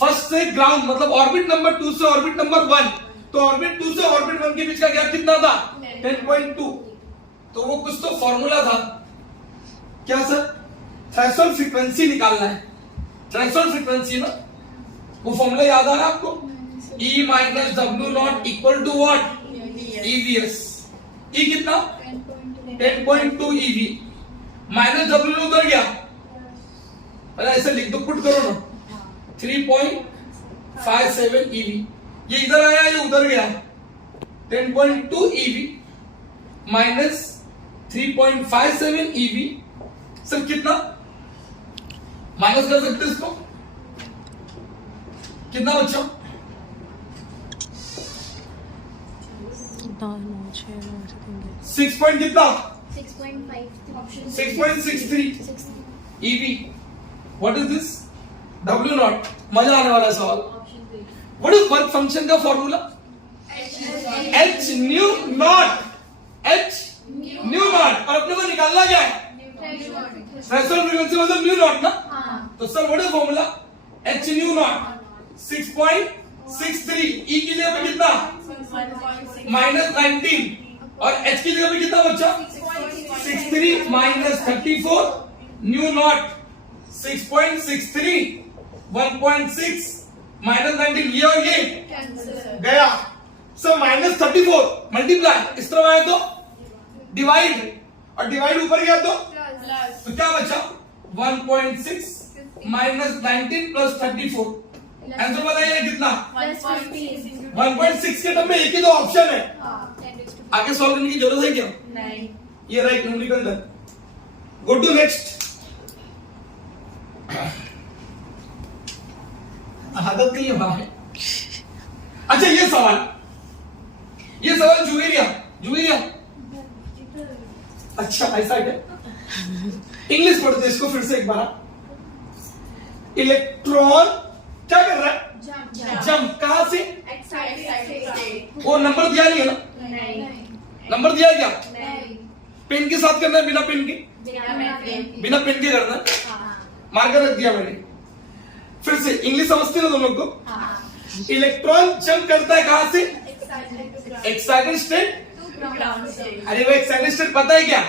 फर्स्ट से ग्राउंड, मतलब ऑर्बिट नंबर 2 से ऑर्बिट नंबर 1, तो ऑर्बिट 2 से ऑर्बिट 1 के बीच का गैप कितना था, 10.2। तो वो कुछ तो फॉर्मूला था, क्या सर, थ्रेशोल्ड फ्रीक्वेंसी निकालना है, थ्रेशोल्ड फ्रीक्वेंसी ना, वो फॉर्मूला याद आ रहा है आपको, E minus W naught equal to what, EVS। E कितना, 10.2 EV, माइनस W उधर गया, अरे ऐसे लिख दो, पुट करो ना, 3.57 EV, ये इधर आया, ये उधर गया, 10.2 EV माइनस 3.57 EV, सर कितना, माइनस कर सकते इसको, कितना बच्चा, 6 पॉइंट कितना, 6.63 EV। What is this, W not, मजा आने वाला सवाल। व्हाट इज वर्क फंक्शन का formula, H new not, H new not, और अपने को निकालना क्या है, थ्रेशोल्ड फ्रीक्वेंसी मतलब न्यू नॉट ना, तो sir what is formula, H new not 6.63, E की जगह पे कितना, माइनस 19, और H की जगह पे कितना बच्चा, 63 माइनस 34, न्यू नॉट 6.63, 1.6 माइनस 19, ये और ये गया, सर माइनस 34 मल्टीप्लाई, इस तरह आया तो डिवाइड, और डिवाइड ऊपर गया तो क्या बचा, 1.6 माइनस 19 प्लस 34, आंसर बताइए कितना, 1.6 के टर्म में एक ही दो ऑप्शन है, आगे सॉल्व करने की जरूरत है क्या, नहीं, ये right numerical done. Go to next. आदत नहीं है बाहर। अच्छा ये सवाल जुवेरिया, अच्छा ऐसा है, इंग्लिश पढ़ते इसको फिर से एक बार। इलेक्ट्रॉन क्या कर रहा है, जंप, कहां से, वो नंबर दिया नहीं है ना, नंबर दिया है क्या, पेन के साथ करना है, बिना पेन के, बिना पेन के करना है, मार्कर रख दिया मैंने। फिर से इंग्लिश समझते ना तुम लोग को। इलेक्ट्रॉन जंप करता है कहां से, एक्साइटेड स्टेट, अरे वो एक्साइटेड स्टेट पता है क्या,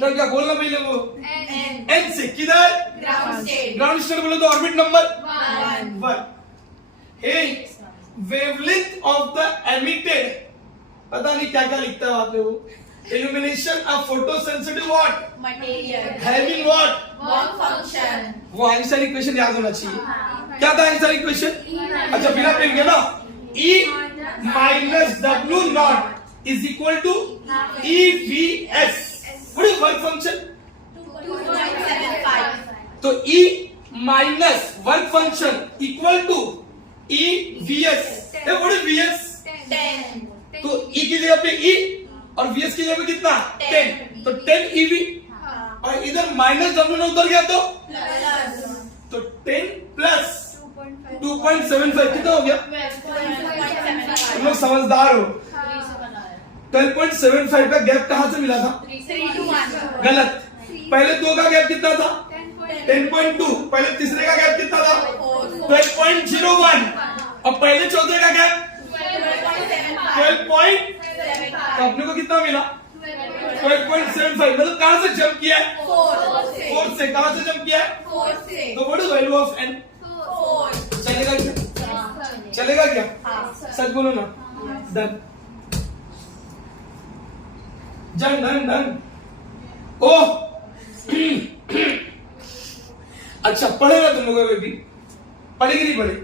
तो क्या बोलना पहले वो, एन से किधर, ग्राउंड स्टेट बोले तो orbit number 1। Hey wavelength of the emitted, पता नहीं क्या क्या लिखता है वहां पे वो, illumination of photosensitive what Material. having what, Work function. वो आइंस्टाइन इक्वेशन याद होना चाहिए। क्या था आइंस्टाइन इक्वेशन? अच्छा बिना पेन के ना, E minus W naught is equal to EVS। What is work function? 2.75. तो E minus work function equal to EVS। What is VS? 10. तो E की जगह पे E और VS की जगह पे कितना? 10। तो 10 EV और इधर माइनस W ने उतर गया तो 10 प्लस 2.75 कितना हो गया? तुम लोग समझदार हो। 12.75 का गैप कहां से मिला था? 3 to 1. गलत। पहले दो का गैप कितना था? 10.2। पहले तीसरे का गैप कितना था? 12.01। और पहले चौथे का गैप 12. तो अपने को कितना मिला? 12.75। मतलब कहां से जंप किया है? 4 से। कहां से जंप किया है? 4 से. तो what is value of n? 4. चलेगा क्या? चलेगा क्या? सच बोलो ना। Done done done done. Oh अच्छा पढ़ेगा तुम लोगों में भी? पढ़ेगी नहीं पढ़े?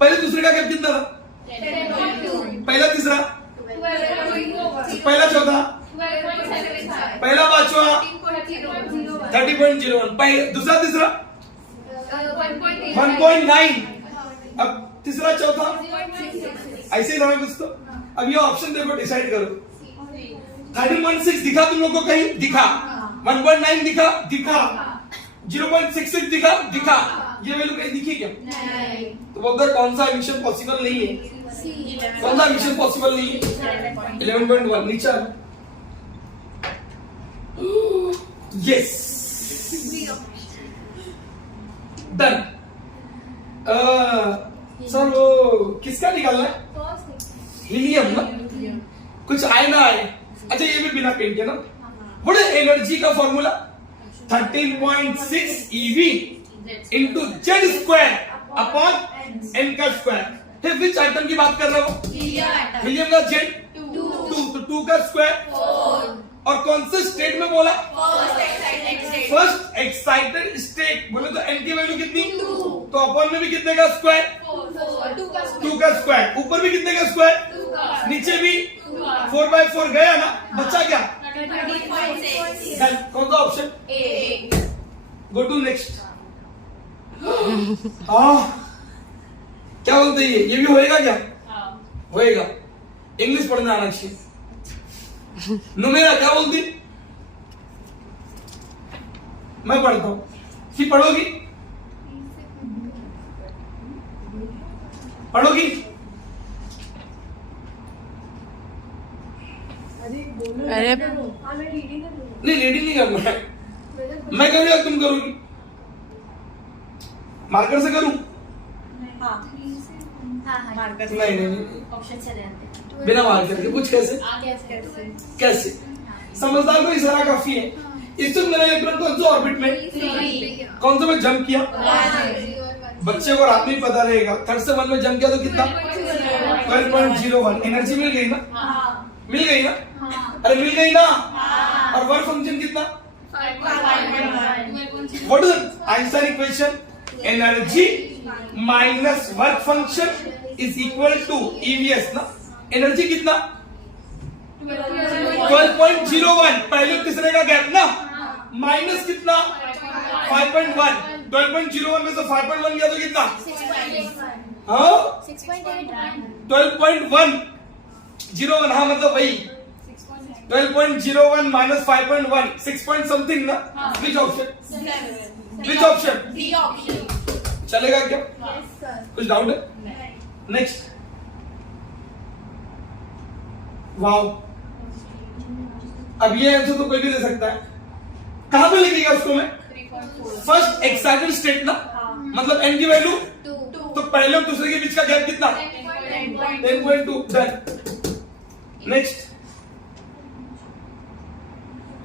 पहले दूसरे का गैप कितना था? 10.2. पहला तीसरा, पहला चौथा, पहला पांचवा 30.01। पहले दूसरा तीसरा 1.9। अब तीसरा चौथा ऐसे ही रहा कुछ तो। अब ये ऑप्शन देखो, डिसाइड करो। 13.6 दिखा तुम लोग को कहीं? दिखा। 1.9 दिखा? दिखा। 0.66 दिखा? दिखा। ये वैल्यू कहीं दिखी क्या? तो बोलते हैं कौन सा मिशन पॉसिबल नहीं है? कौन सा मिशन पॉसिबल नहीं है? 11.1 नीचे। Yes done. सर वो किसका निकालना है? हीलियम ना? कुछ आए ना आए। अच्छा ये भी बिना पेन के ना। व्हाट इज एनर्जी का formula? 13.6 EV into Z² upon N का स्क्वायर। विच आइटम की बात कर रहा हूँ? हीलियम का Z 2 तो 2 का स्क्वायर। 4. और कौन से स्टेट में बोला? First excited state. First excited state. बोले तो N की वैल्यू कितनी? 2. तो अपॉन में भी कितने का स्क्वायर? 4. 2 का स्क्वायर। ऊपर भी कितने का स्क्वायर? 2 का. नीचे भी 4/4 गया ना, बचा क्या? 30.6. Done. कौन सा option? A. Go to next. क्या बोलते हैं ये भी होएगा क्या? होएगा। इंग्लिश पढ़ना आना चाहिए। नुमेरा क्या बोलती? मैं पढ़ता हूं, फिर पढ़ोगी? पढ़ोगी? अरे नहीं रीडिंग नहीं करना है। मैं करूंगा तुम करोगी? मार्कर से करूं? नहीं नहीं ऑप्शन चले जाते बिना मार्कर के कुछ कैसे? कैसे? समझदार को इशारा काफी है। इस वक्त मेरा इलेक्ट्रॉन कौन सा ऑर्बिट में? कौन सा में जंप किया? बच्चे को रात में पता रहेगा। 3rd से 1 में जंप किया तो कितना? 12.01। एनर्जी मिल गई ना? मिल गई ना? अरे मिल गई ना? और वर्क फंक्शन कितना? 5.1. What is Einstein equation? Energy minus work function is equal to EVS ना? एनर्जी कितना? 12.01। पहले तीसरे का गैप ना, माइनस कितना? 5.1। 12.01 में से 5.1 गया तो कितना? हाँ 12.101। हाँ मतलब वही 12.01 माइनस 5.1 6 पॉइंट समथिंग ना। Which option? Which option? D option. चलेगा क्या? कुछ डाउट है? नेक्स्ट। वाओ, अब ये आंसर तो कोई भी दे सकता है। कहां पे लिखेगा उसको मैं? 3.4. फर्स्ट एक्साइटेड स्टेट ना, मतलब n की वैल्यू 2. तो पहले और दूसरे के बीच का गैप कितना? 10.2। डन। नेक्स्ट।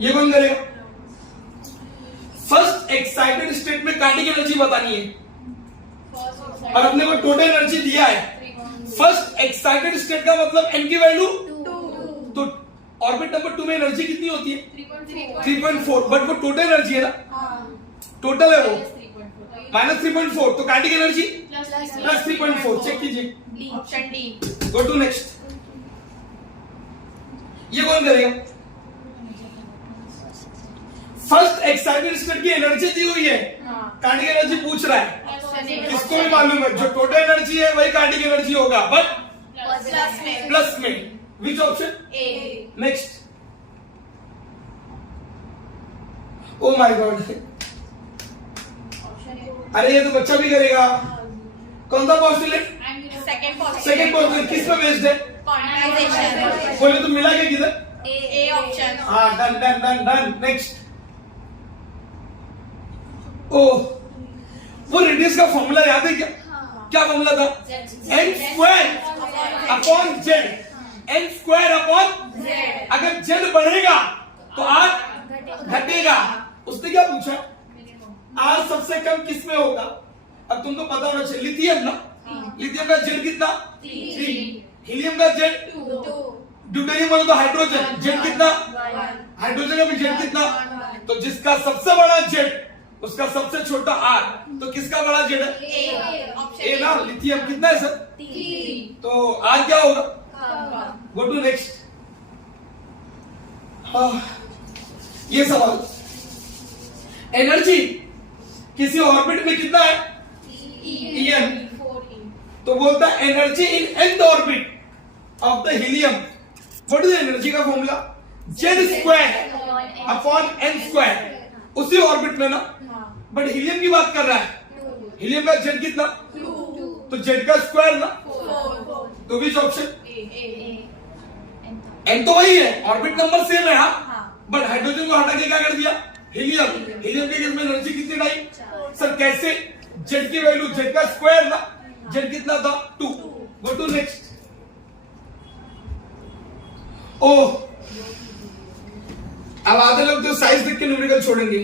ये कौन करेगा? फर्स्ट एक्साइटेड स्टेट में काइनेटिक एनर्जी बतानी है। और अपने को टोटल एनर्जी दिया है। फर्स्ट एक्साइटेड स्टेट का मतलब n की वैल्यू 2, तो ऑर्बिट नंबर 2 में एनर्जी कितनी होती है 3.4, बट वो टोटल एनर्जी है ना, टोटल है वो माइनस 3.4, तो काइनेटिक एनर्जी प्लस 3.4। चेक कीजिए, option D. Go to next. ये कौन करेगा? फर्स्ट एक्साइटेड स्टेट की एनर्जी दी हुई है, काइनेटिक एनर्जी पूछ रहा है, किसको भी मालूम है जो टोटल एनर्जी है वही काइनेटिक एनर्जी होगा, बट प्लस में। Which option? A. Next. Oh my God, अरे ये तो बच्चा भी करेगा। कौन सा पोस्टुलेट? सेकंड पोस्टुलेट किस पे बेस्ड है? क्वांटाइजेशन। बोले तो मिला क्या किधर? A option. हाँ, done done done done. Next. ओ, वो रेडियस का फॉर्मूला याद है क्या? क्या फॉर्मूला था? n square upon Z, n square upon Z. अगर जेड बढ़ेगा तो r घटेगा। उसने क्या पूछा? r सबसे कम किस में होगा? अब तुमको पता होना चाहिए, लिथियम ना, लिथियम का जेड कितना? 3, हीलियम का जेड 2, ड्यूटेरियम बोलो तो हाइड्रोजन, जेड कितना? हाइड्रोजन का भी जेड कितना? तो जिसका सबसे बड़ा जेड उसका सबसे छोटा आर, तो किसका बड़ा जेड है? ए ना, लिथियम कितना है सर? 3। तो आर क्या होगा? Go to next. ये सवाल, एनर्जी किसी ऑर्बिट में कितना है? En। तो बोलता है energy in nth orbit of the helium, what is energy का formula? Z square upon n square, उसी ऑर्बिट में ना, बट हीलियम की बात कर रहा है। हीलियम का जेड कितना? तो जेड का स्क्वायर ना, तो विच ऑप्शन? n तो वही है, ऑर्बिट नंबर सेम है, हाँ, बट हाइड्रोजन को हटा के क्या कर दिया? हीलियम। हीलियम के केस में एनर्जी कितनी लाई? सर कैसे? जेड की वैल्यू जेड का स्क्वायर ना, जेड कितना था? 2। गो टू नेक्स्ट। ओ, अब आधे लोग जो साइज देख के न्यूमेरिकल छोड़ेंगे,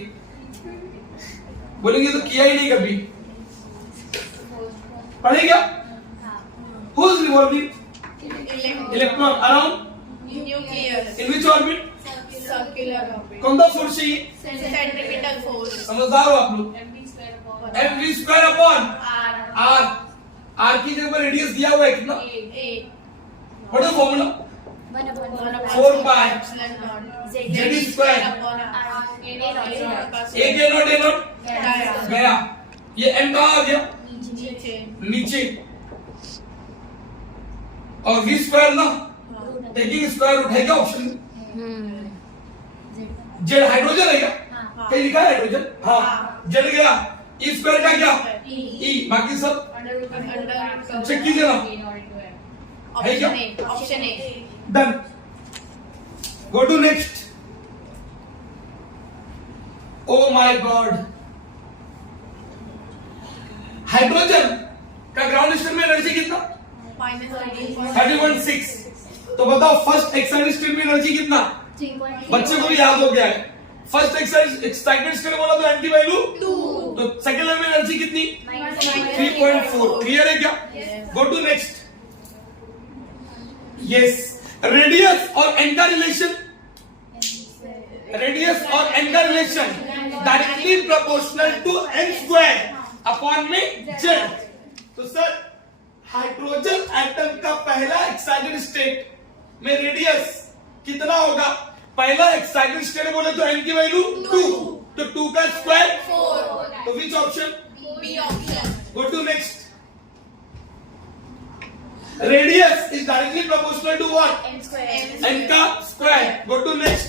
बोलेंगे तो किया ही नहीं कभी। पढ़े क्या? Who is revolving electron around nuclear. In which orbit? Circular orbit. कौन सा फोर्स चाहिए? Centripetal force. समझदार हो आप लोग। mv square upon R. R की जगह पर रेडियस दिया हुआ है कितना? A. What is formula? 4 pi Z square. A के नॉट ए नॉट गया। ये m कहां आ गया? नीचे। और v स्क्वायर ना, टेकिंग स्क्वायर रूट है क्या ऑप्शन? जेड हाइड्रोजन है क्या? कहीं लिखा है हाइड्रोजन? हाँ, जेड गया। ई स्क्वायर का क्या? ई, बाकी सब चेक कीजिए ना, है क्या? Option A. Done. Go to next. Oh my god, hydrogen का ग्राउंड स्टेट में एनर्जी कितना? -31.6। तो बताओ फर्स्ट एक्साइटेड स्टेट में एनर्जी कितना? बच्चे को भी याद हो गया है। फर्स्ट एक्साइटेड स्टेट बोला तो n की वैल्यू 2, तो सेकंड में एनर्जी कितनी? 3.4। क्लियर है क्या? Go to next. Yes, radius और n का रिलेशन, रेडियस और n का relation directly proportional to n square upon में जेड। तो सर हाइड्रोजन एटम का पहला एक्साइटेड स्टेट में रेडियस कितना होगा? पहला एक्साइटेड स्टेट बोले तो n की वैल्यू 2, तो 2 का स्क्वायर 4। तो which option? B option. Go to next. Radius is directly proportional to what? n का स्क्वायर। Go to next.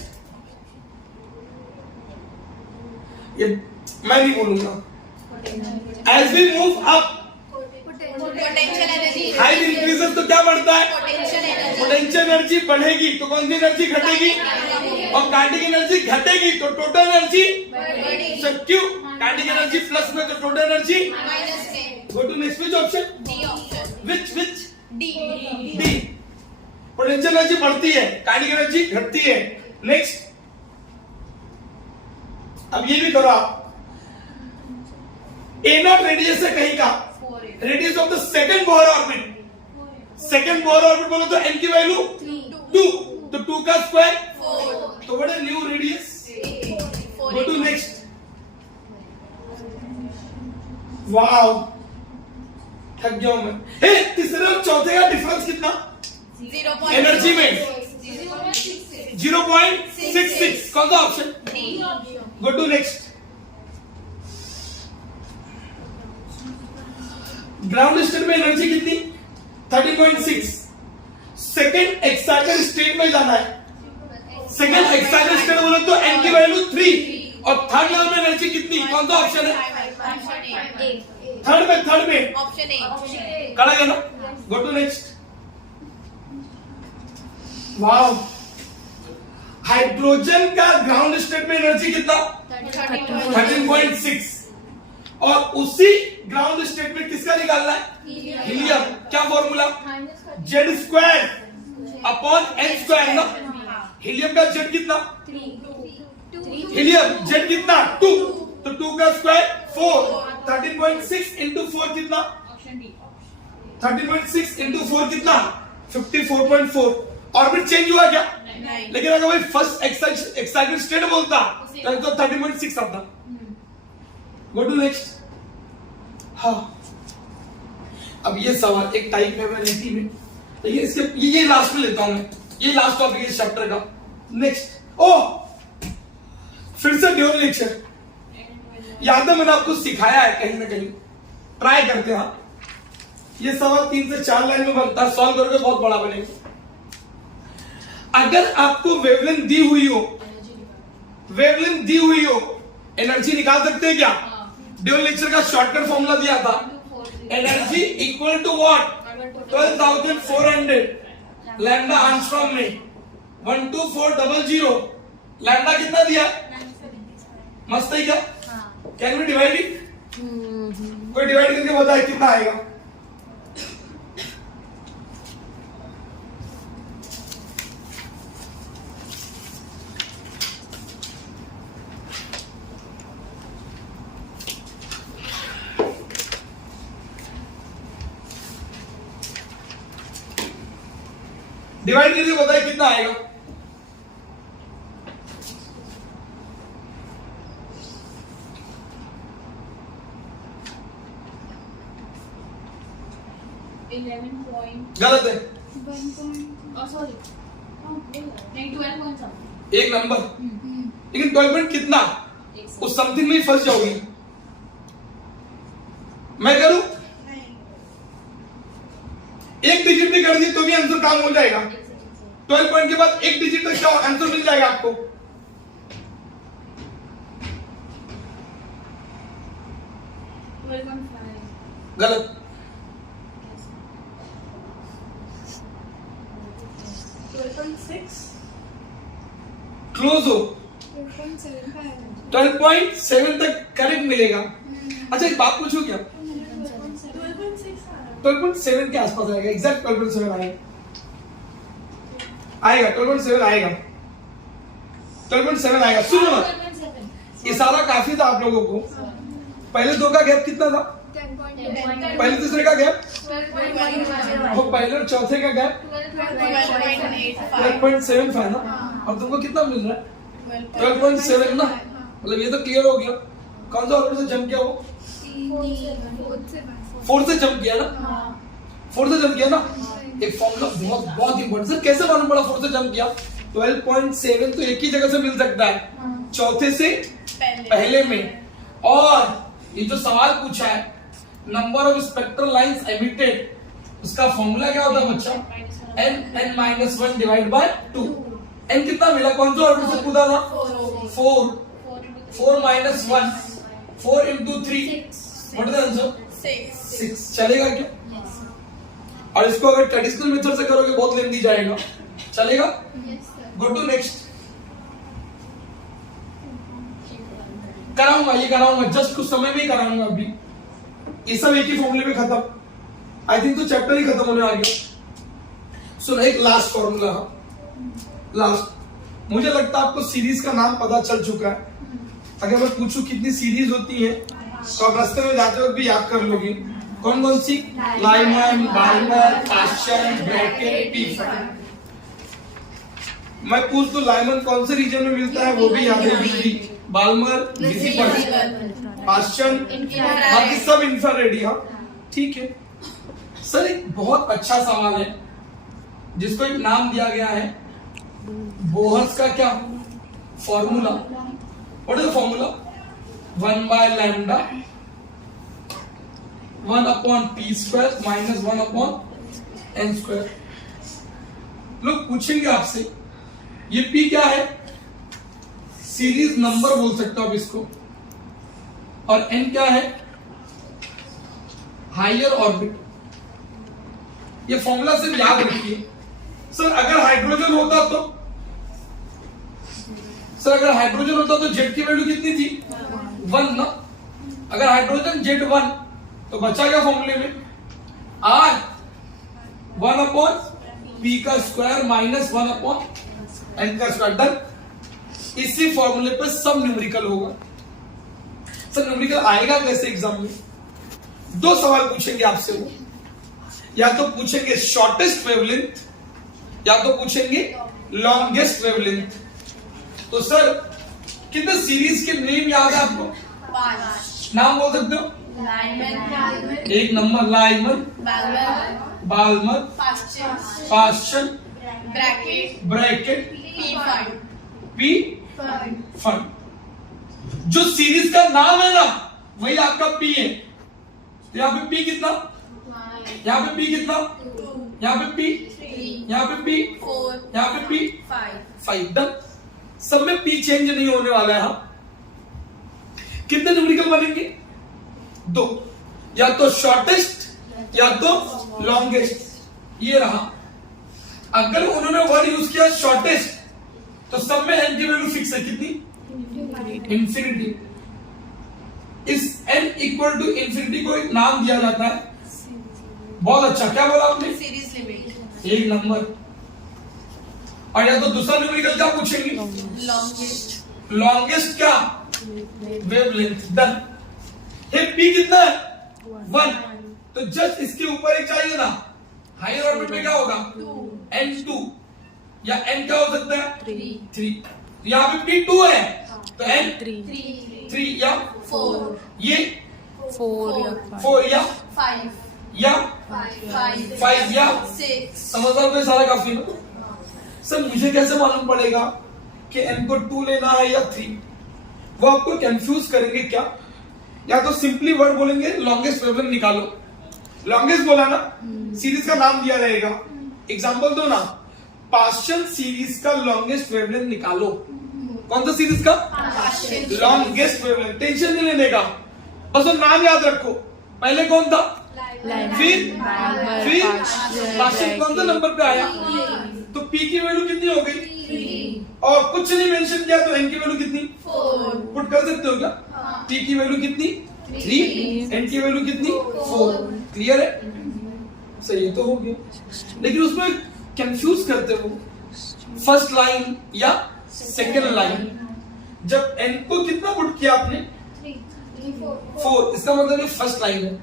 ये मैं नहीं बोलूंगा। As we move up potential energy. Height increases तो क्या बढ़ता है? Potential energy. पोटेंशियल एनर्जी बढ़ेगी तो कौन सी एनर्जी घटेगी? और काइनेटिक एनर्जी घटेगी तो टोटल एनर्जी। सर क्यों? काइनेटिक एनर्जी प्लस में तो टोटल एनर्जी माइनस में। Go to next. Which option? D option. Which D. D. Potential energy बढ़ती है, काइनेटिक एनर्जी घटती है। नेक्स्ट। अब ये भी करो आप, ए नॉट रेडियस है कहीं का, radius of the second Bohr orbit, second Bohr orbit बोलो तो n की वैल्यू 2, तो 2 का स्क्वायर 4. तो what is new radius? Go to next. Wow, थक गया हूं मैं. हे, तीसरे और चौथे का डिफरेंस कितना? 0. एनर्जी में 0.66. कौन सा option? Go to next. Ground state में एनर्जी कितनी? 13.6. सेकेंड एक्साइटेड स्टेट में जाना है. सेकेंड एक्साइटेड स्टेट बोलो तो n की वैल्यू 3 और थर्ड लेवल में एनर्जी कितनी? कौन सा ऑप्शन है? थर्ड में ऑप्शन ए. कड़ा गया ना. Go to next. Wow, hydrogen का ग्राउंड स्टेट में एनर्जी कितना? 13.6 और उसी ग्राउंड स्टेट में किसका निकालना है? हीलियम. क्या formula? Z square upon n square ना. हीलियम का Z कितना? हीलियम Z कितना? 2, तो 2 का स्क्वायर 4. 13.6 इंटू 4 कितना? 13.6 इंटू 4 कितना? 54.4. ऑर्बिट चेंज हुआ क्या? लेकिन अगर भाई फर्स्ट एक्साइटेड स्टेट बोलता तो 13.6 आता. Go to next. हाँ, अब ये सवाल एक टाइप है वैलिडिटी में, लेकिन इसके ये लास्ट में लेता हूं मैं. ये लास्ट टॉपिक है इस चैप्टर का. नेक्स्ट. ओ, फिर से ड्यूअल नेचर. याद है मैंने आपको सिखाया है कहीं ना कहीं. ट्राई करते हैं. ये सवाल 3 से 4 लाइन में बनता है. सॉल्व करोगे बहुत बड़ा बनेगा. अगर आपको वेवलेंथ दी हुई हो, एनर्जी निकाल सकते हैं क्या? ड्यूअल नेचर का शॉर्टकट फॉर्मूला दिया था. Energy equal to what? 12,400 lambda angstrom में 12400. लैम्डा कितना दिया? मस्त है क्या? Can we divide it? कोई डिवाइड करके बताए कितना आएगा? डिवाइड करके बताए कितना आएगा? गलत है. सॉरी, नहीं 12 पॉइंट था. एक नंबर. लेकिन 12 पॉइंट कितना? उस समथिंग में ही फंस जाओगी. मैं करूं? एक डिजिट भी कर दी तो भी आंसर काम हो जाएगा. 12 पॉइंट के बाद एक डिजिट तक का आंसर मिल जाएगा आपको. गलत. 12.6 क्लोज हो. 12.7 तक करेक्ट मिलेगा. अच्छा एक बात पूछूं क्या? 12.7 के आसपास आएगा. एग्जैक्ट 12.7 आएगा. 12.7 आएगा. 12.7 आएगा. सुनो ना, इशारा काफी था आप लोगों को. पहले दो का गैप कितना था? पहले दूसरे का गैप, और पहले और चौथे का गैप 12.75 ना. और तुमको कितना मिल रहा है? 12.7 ना. मतलब ये तो क्लियर हो गया. कौन सा ऑर्बिट से जंप किया? वो 4 से जंप किया ना. 4 से जंप किया ना. एक फॉर्मूला बहुत इंपॉर्टेंट. सर कैसे मालूम पड़ा 4 से जंप किया? 12.7 तो एक ही जगह से मिल सकता है, चौथे से पहले में. और ये जो सवाल पूछा है, number of spectral lines emitted, उसका फॉर्मूला क्या होता है बच्चा? n-1 divide by 2. n कितना मिला? कौन सा ऑर्बिट से कूदा था? 4 minus 1, 4 into 3, what is the answer? 6. चलेगा क्या? और इसको अगर ट्रेडिशनल मेथड से करोगे बहुत लेंदी जाएगा. चलेगा? Go to next. कराऊंगा, ये कराऊंगा, जस्ट कुछ समय में ही कराऊंगा. अभी ये सब एक ही फॉर्मूले में खत्म. आई थिंक तो चैप्टर ही खत्म होने आ गया. सुनो एक लास्ट फॉर्मूला. लास्ट, मुझे लगता है आपको सीरीज का नाम पता चल चुका है. अगर मैं पूछूं कितनी सीरीज होती है तो आप रास्ते में जाते वक्त भी याद कर लोगे. कौन कौन सी? Lyman, Balmer, Paschen, Brackett, Pfund. मैं पूछ तो लाइमन कौन से रीजन में मिलता है वो भी याद है यूवी, बाल्मर विजिबल, पाश्चन बाकी सब इंफ्रारेड। हाँ ठीक है सर। एक बहुत अच्छा सवाल है जिसको एक नाम दिया गया है बोहर्स का क्या formula. What is the formula? 1/λ 1/p² minus 1/n²। लोग पूछेंगे आपसे ये p क्या है? सीरीज नंबर बोल सकते हो आप इसको, और n क्या है? Higher orbit. ये फॉर्मूला सिर्फ याद रखिए। सर अगर हाइड्रोजन होता तो जेड की वैल्यू कितनी थी? 1 ना। अगर हाइड्रोजन जेड 1 तो बचा क्या फॉर्मूले में? r 1/p² minus 1/n²। Done. इसी फॉर्मूले पर सब न्यूमेरिकल होगा। सर न्यूमेरिकल आएगा कैसे एग्जाम में? दो सवाल पूछेंगे आपसे वो, या तो पूछेंगे शॉर्टेस्ट वेवलेंथ या तो पूछेंगे लॉन्गेस्ट वेवलेंथ। तो सर कितने सीरीज के नेम याद है आपको? 5 नाम बोल सकते हो? लाइमन, एक number Lyman, Balmer, Paschen, Brackett, Pfund. जो सीरीज का नाम है ना वही आपका पी है। तो यहाँ पे पी कितना? यहाँ पे पी कितना? यहाँ पे पी, यहाँ पे पी, यहाँ पे पी 5। डन। सब में पी चेंज नहीं होने वाला है। हाँ कितने न्यूमेरिकल बनेंगे? 2, या तो शॉर्टेस्ट या तो लॉन्गेस्ट। ये रहा। अगर उन्होंने वर्ड यूज किया शॉर्टेस्ट तो सब में n की वैल्यू फिक्स है कितनी? इंफिनिटी। इस n इक्वल टू इंफिनिटी को एक नाम दिया जाता है। बहुत अच्छा, क्या बोला आपने? Series limit. एक नंबर। और या तो दूसरा न्यूमेरिकल क्या पूछेंगे? लॉन्गेस्ट क्या? वेवलेंथ। डन। ये p कितना है? 1। तो जस्ट इसके ऊपर एक चाहिए ना, हायर ऑर्बिट में क्या होगा? n2, या n क्या हो सकता है? 3। यहाँ पे p2 है तो n 3 या 4, ये 4 या 5 या 6। समझदार को सारा काफी ना। सर मुझे कैसे मालूम पड़ेगा कि n को 2 लेना है या 3? वो आपको कंफ्यूज करेंगे क्या? या तो सिंपली वर्ड बोलेंगे लॉन्गेस्ट वेवलेंथ निकालो। लॉन्गेस्ट बोला ना, सीरीज का नाम दिया रहेगा। एग्जांपल दो ना, पाश्चन सीरीज का लॉन्गेस्ट वेवलेंथ निकालो। कौन सा सीरीज का? Longest wavelength. टेंशन नहीं लेने का, बस वो नाम याद रखो। पहले कौन था? फिर पाश्चन कौन सा नंबर पे आया? तो p की वैल्यू कितनी हो गई? 3। और कुछ नहीं मेंशन किया तो n की वैल्यू कितनी? 4। पुट कर सकते हो क्या? p की वैल्यू कितनी? 3, n की वैल्यू कितनी? 4। क्लियर है? सही तो हो गया। लेकिन उसमें कंफ्यूज करते हो फर्स्ट लाइन या सेकेंड लाइन। जब n को कितना पुट किया आपने? 4। इसका मतलब ये फर्स्ट लाइन है।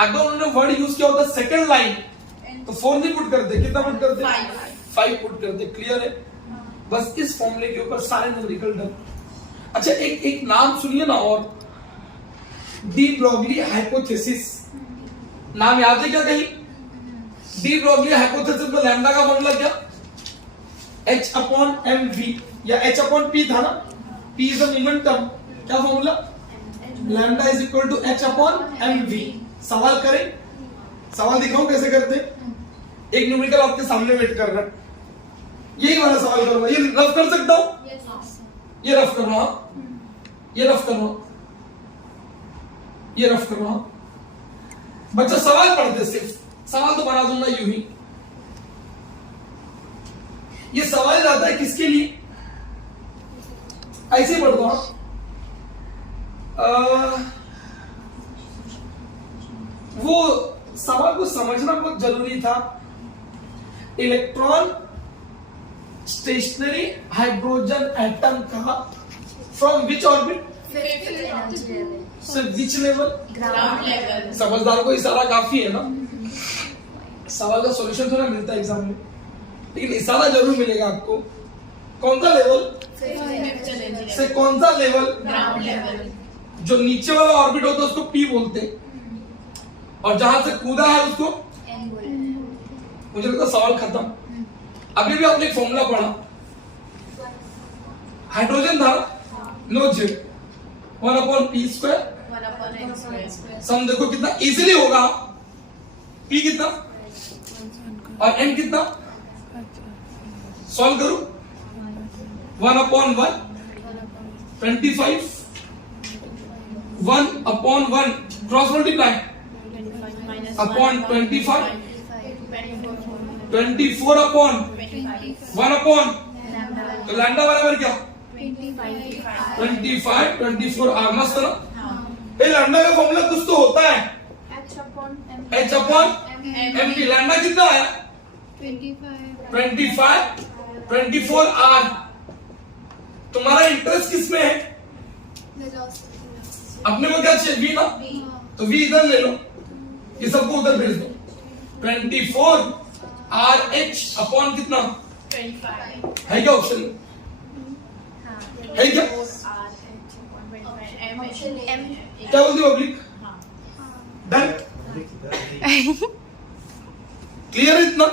अगर उन्होंने वर्ड यूज किया होता सेकेंड लाइन तो 4 नहीं पुट करते, कितना पुट करते? 5 पुट करते। क्लियर है? बस इस फॉर्मूले के ऊपर सारे न्यूमेरिकल डन। अच्छा एक नाम सुनिए ना, और डी ब्रोगली हाइपोथेसिस। नाम याद है क्या कहीं? डी ब्रोगली हाइपोथेसिस में लैम्डा का फॉर्मूला क्या? h/mv या h/p था ना। p is the momentum. क्या formula? Lambda is equal to h/mv। सवाल करें? सवाल दिखाऊं कैसे करते? एक न्यूमेरिकल आपके सामने वेट कर रहा है, यही वाला सवाल करूंगा। ये रफ कर सकता हूं? ये रफ कर रहा हूं, ये रफ कर रहा हूं, ये रफ कर रहा हूं। बच्चा सवाल पढ़ते, सिर्फ सवाल तो बना दूंगा यूं ही। ये सवाल आता है किसके लिए? ऐसे पढ़ दो। वो सवाल को समझना बहुत जरूरी था। इलेक्ट्रॉन स्टेशनरी हाइड्रोजन एटम का from which orbit? Fifth energy level. सिर्फ विच लेवल? Ground level. समझदार को इशारा काफी है ना, सवाल का सॉल्यूशन थोड़ा मिलता है एग्जाम में, लेकिन इशारा जरूर मिलेगा आपको। कौन सा लेवल Fifth energy से level. कौन सा लेवल? Ground level. जो नीचे वाला ऑर्बिट होता है उसको पी बोलते हैं, और जहां से कूदा है उसको, N बोलते. मुझे लगता है सवाल खत्म। अभी भी आपने एक फॉर्मूला पढ़ा, हाइड्रोजन था नो जेड 1/p²। 1/n². सम देखो कितना इजीली होगा, पी कितना और एन कितना, सॉल्व करो। 1/1 25, 1/1 क्रॉस मल्टीप्लाई अपॉन 25, 24/1/, तो लैम्डा बराबर क्या? 25, 24 आर। मस्त ना? ये लैम्डा का फॉर्मूला कुछ तो होता है, H/m/p। लैम्डा कितना आया? 25, 24 आर। तुम्हारा इंटरेस्ट किसमें है? अपने को क्या चाहिए? वी ना, तो वी इधर ले लो, ये सबको उधर भेज दो। 24 आर एच अपॉन कितना 25. है? क्या ऑप्शन है? क्या क्या बोलती पब्लिक? डन? क्लियर इतना?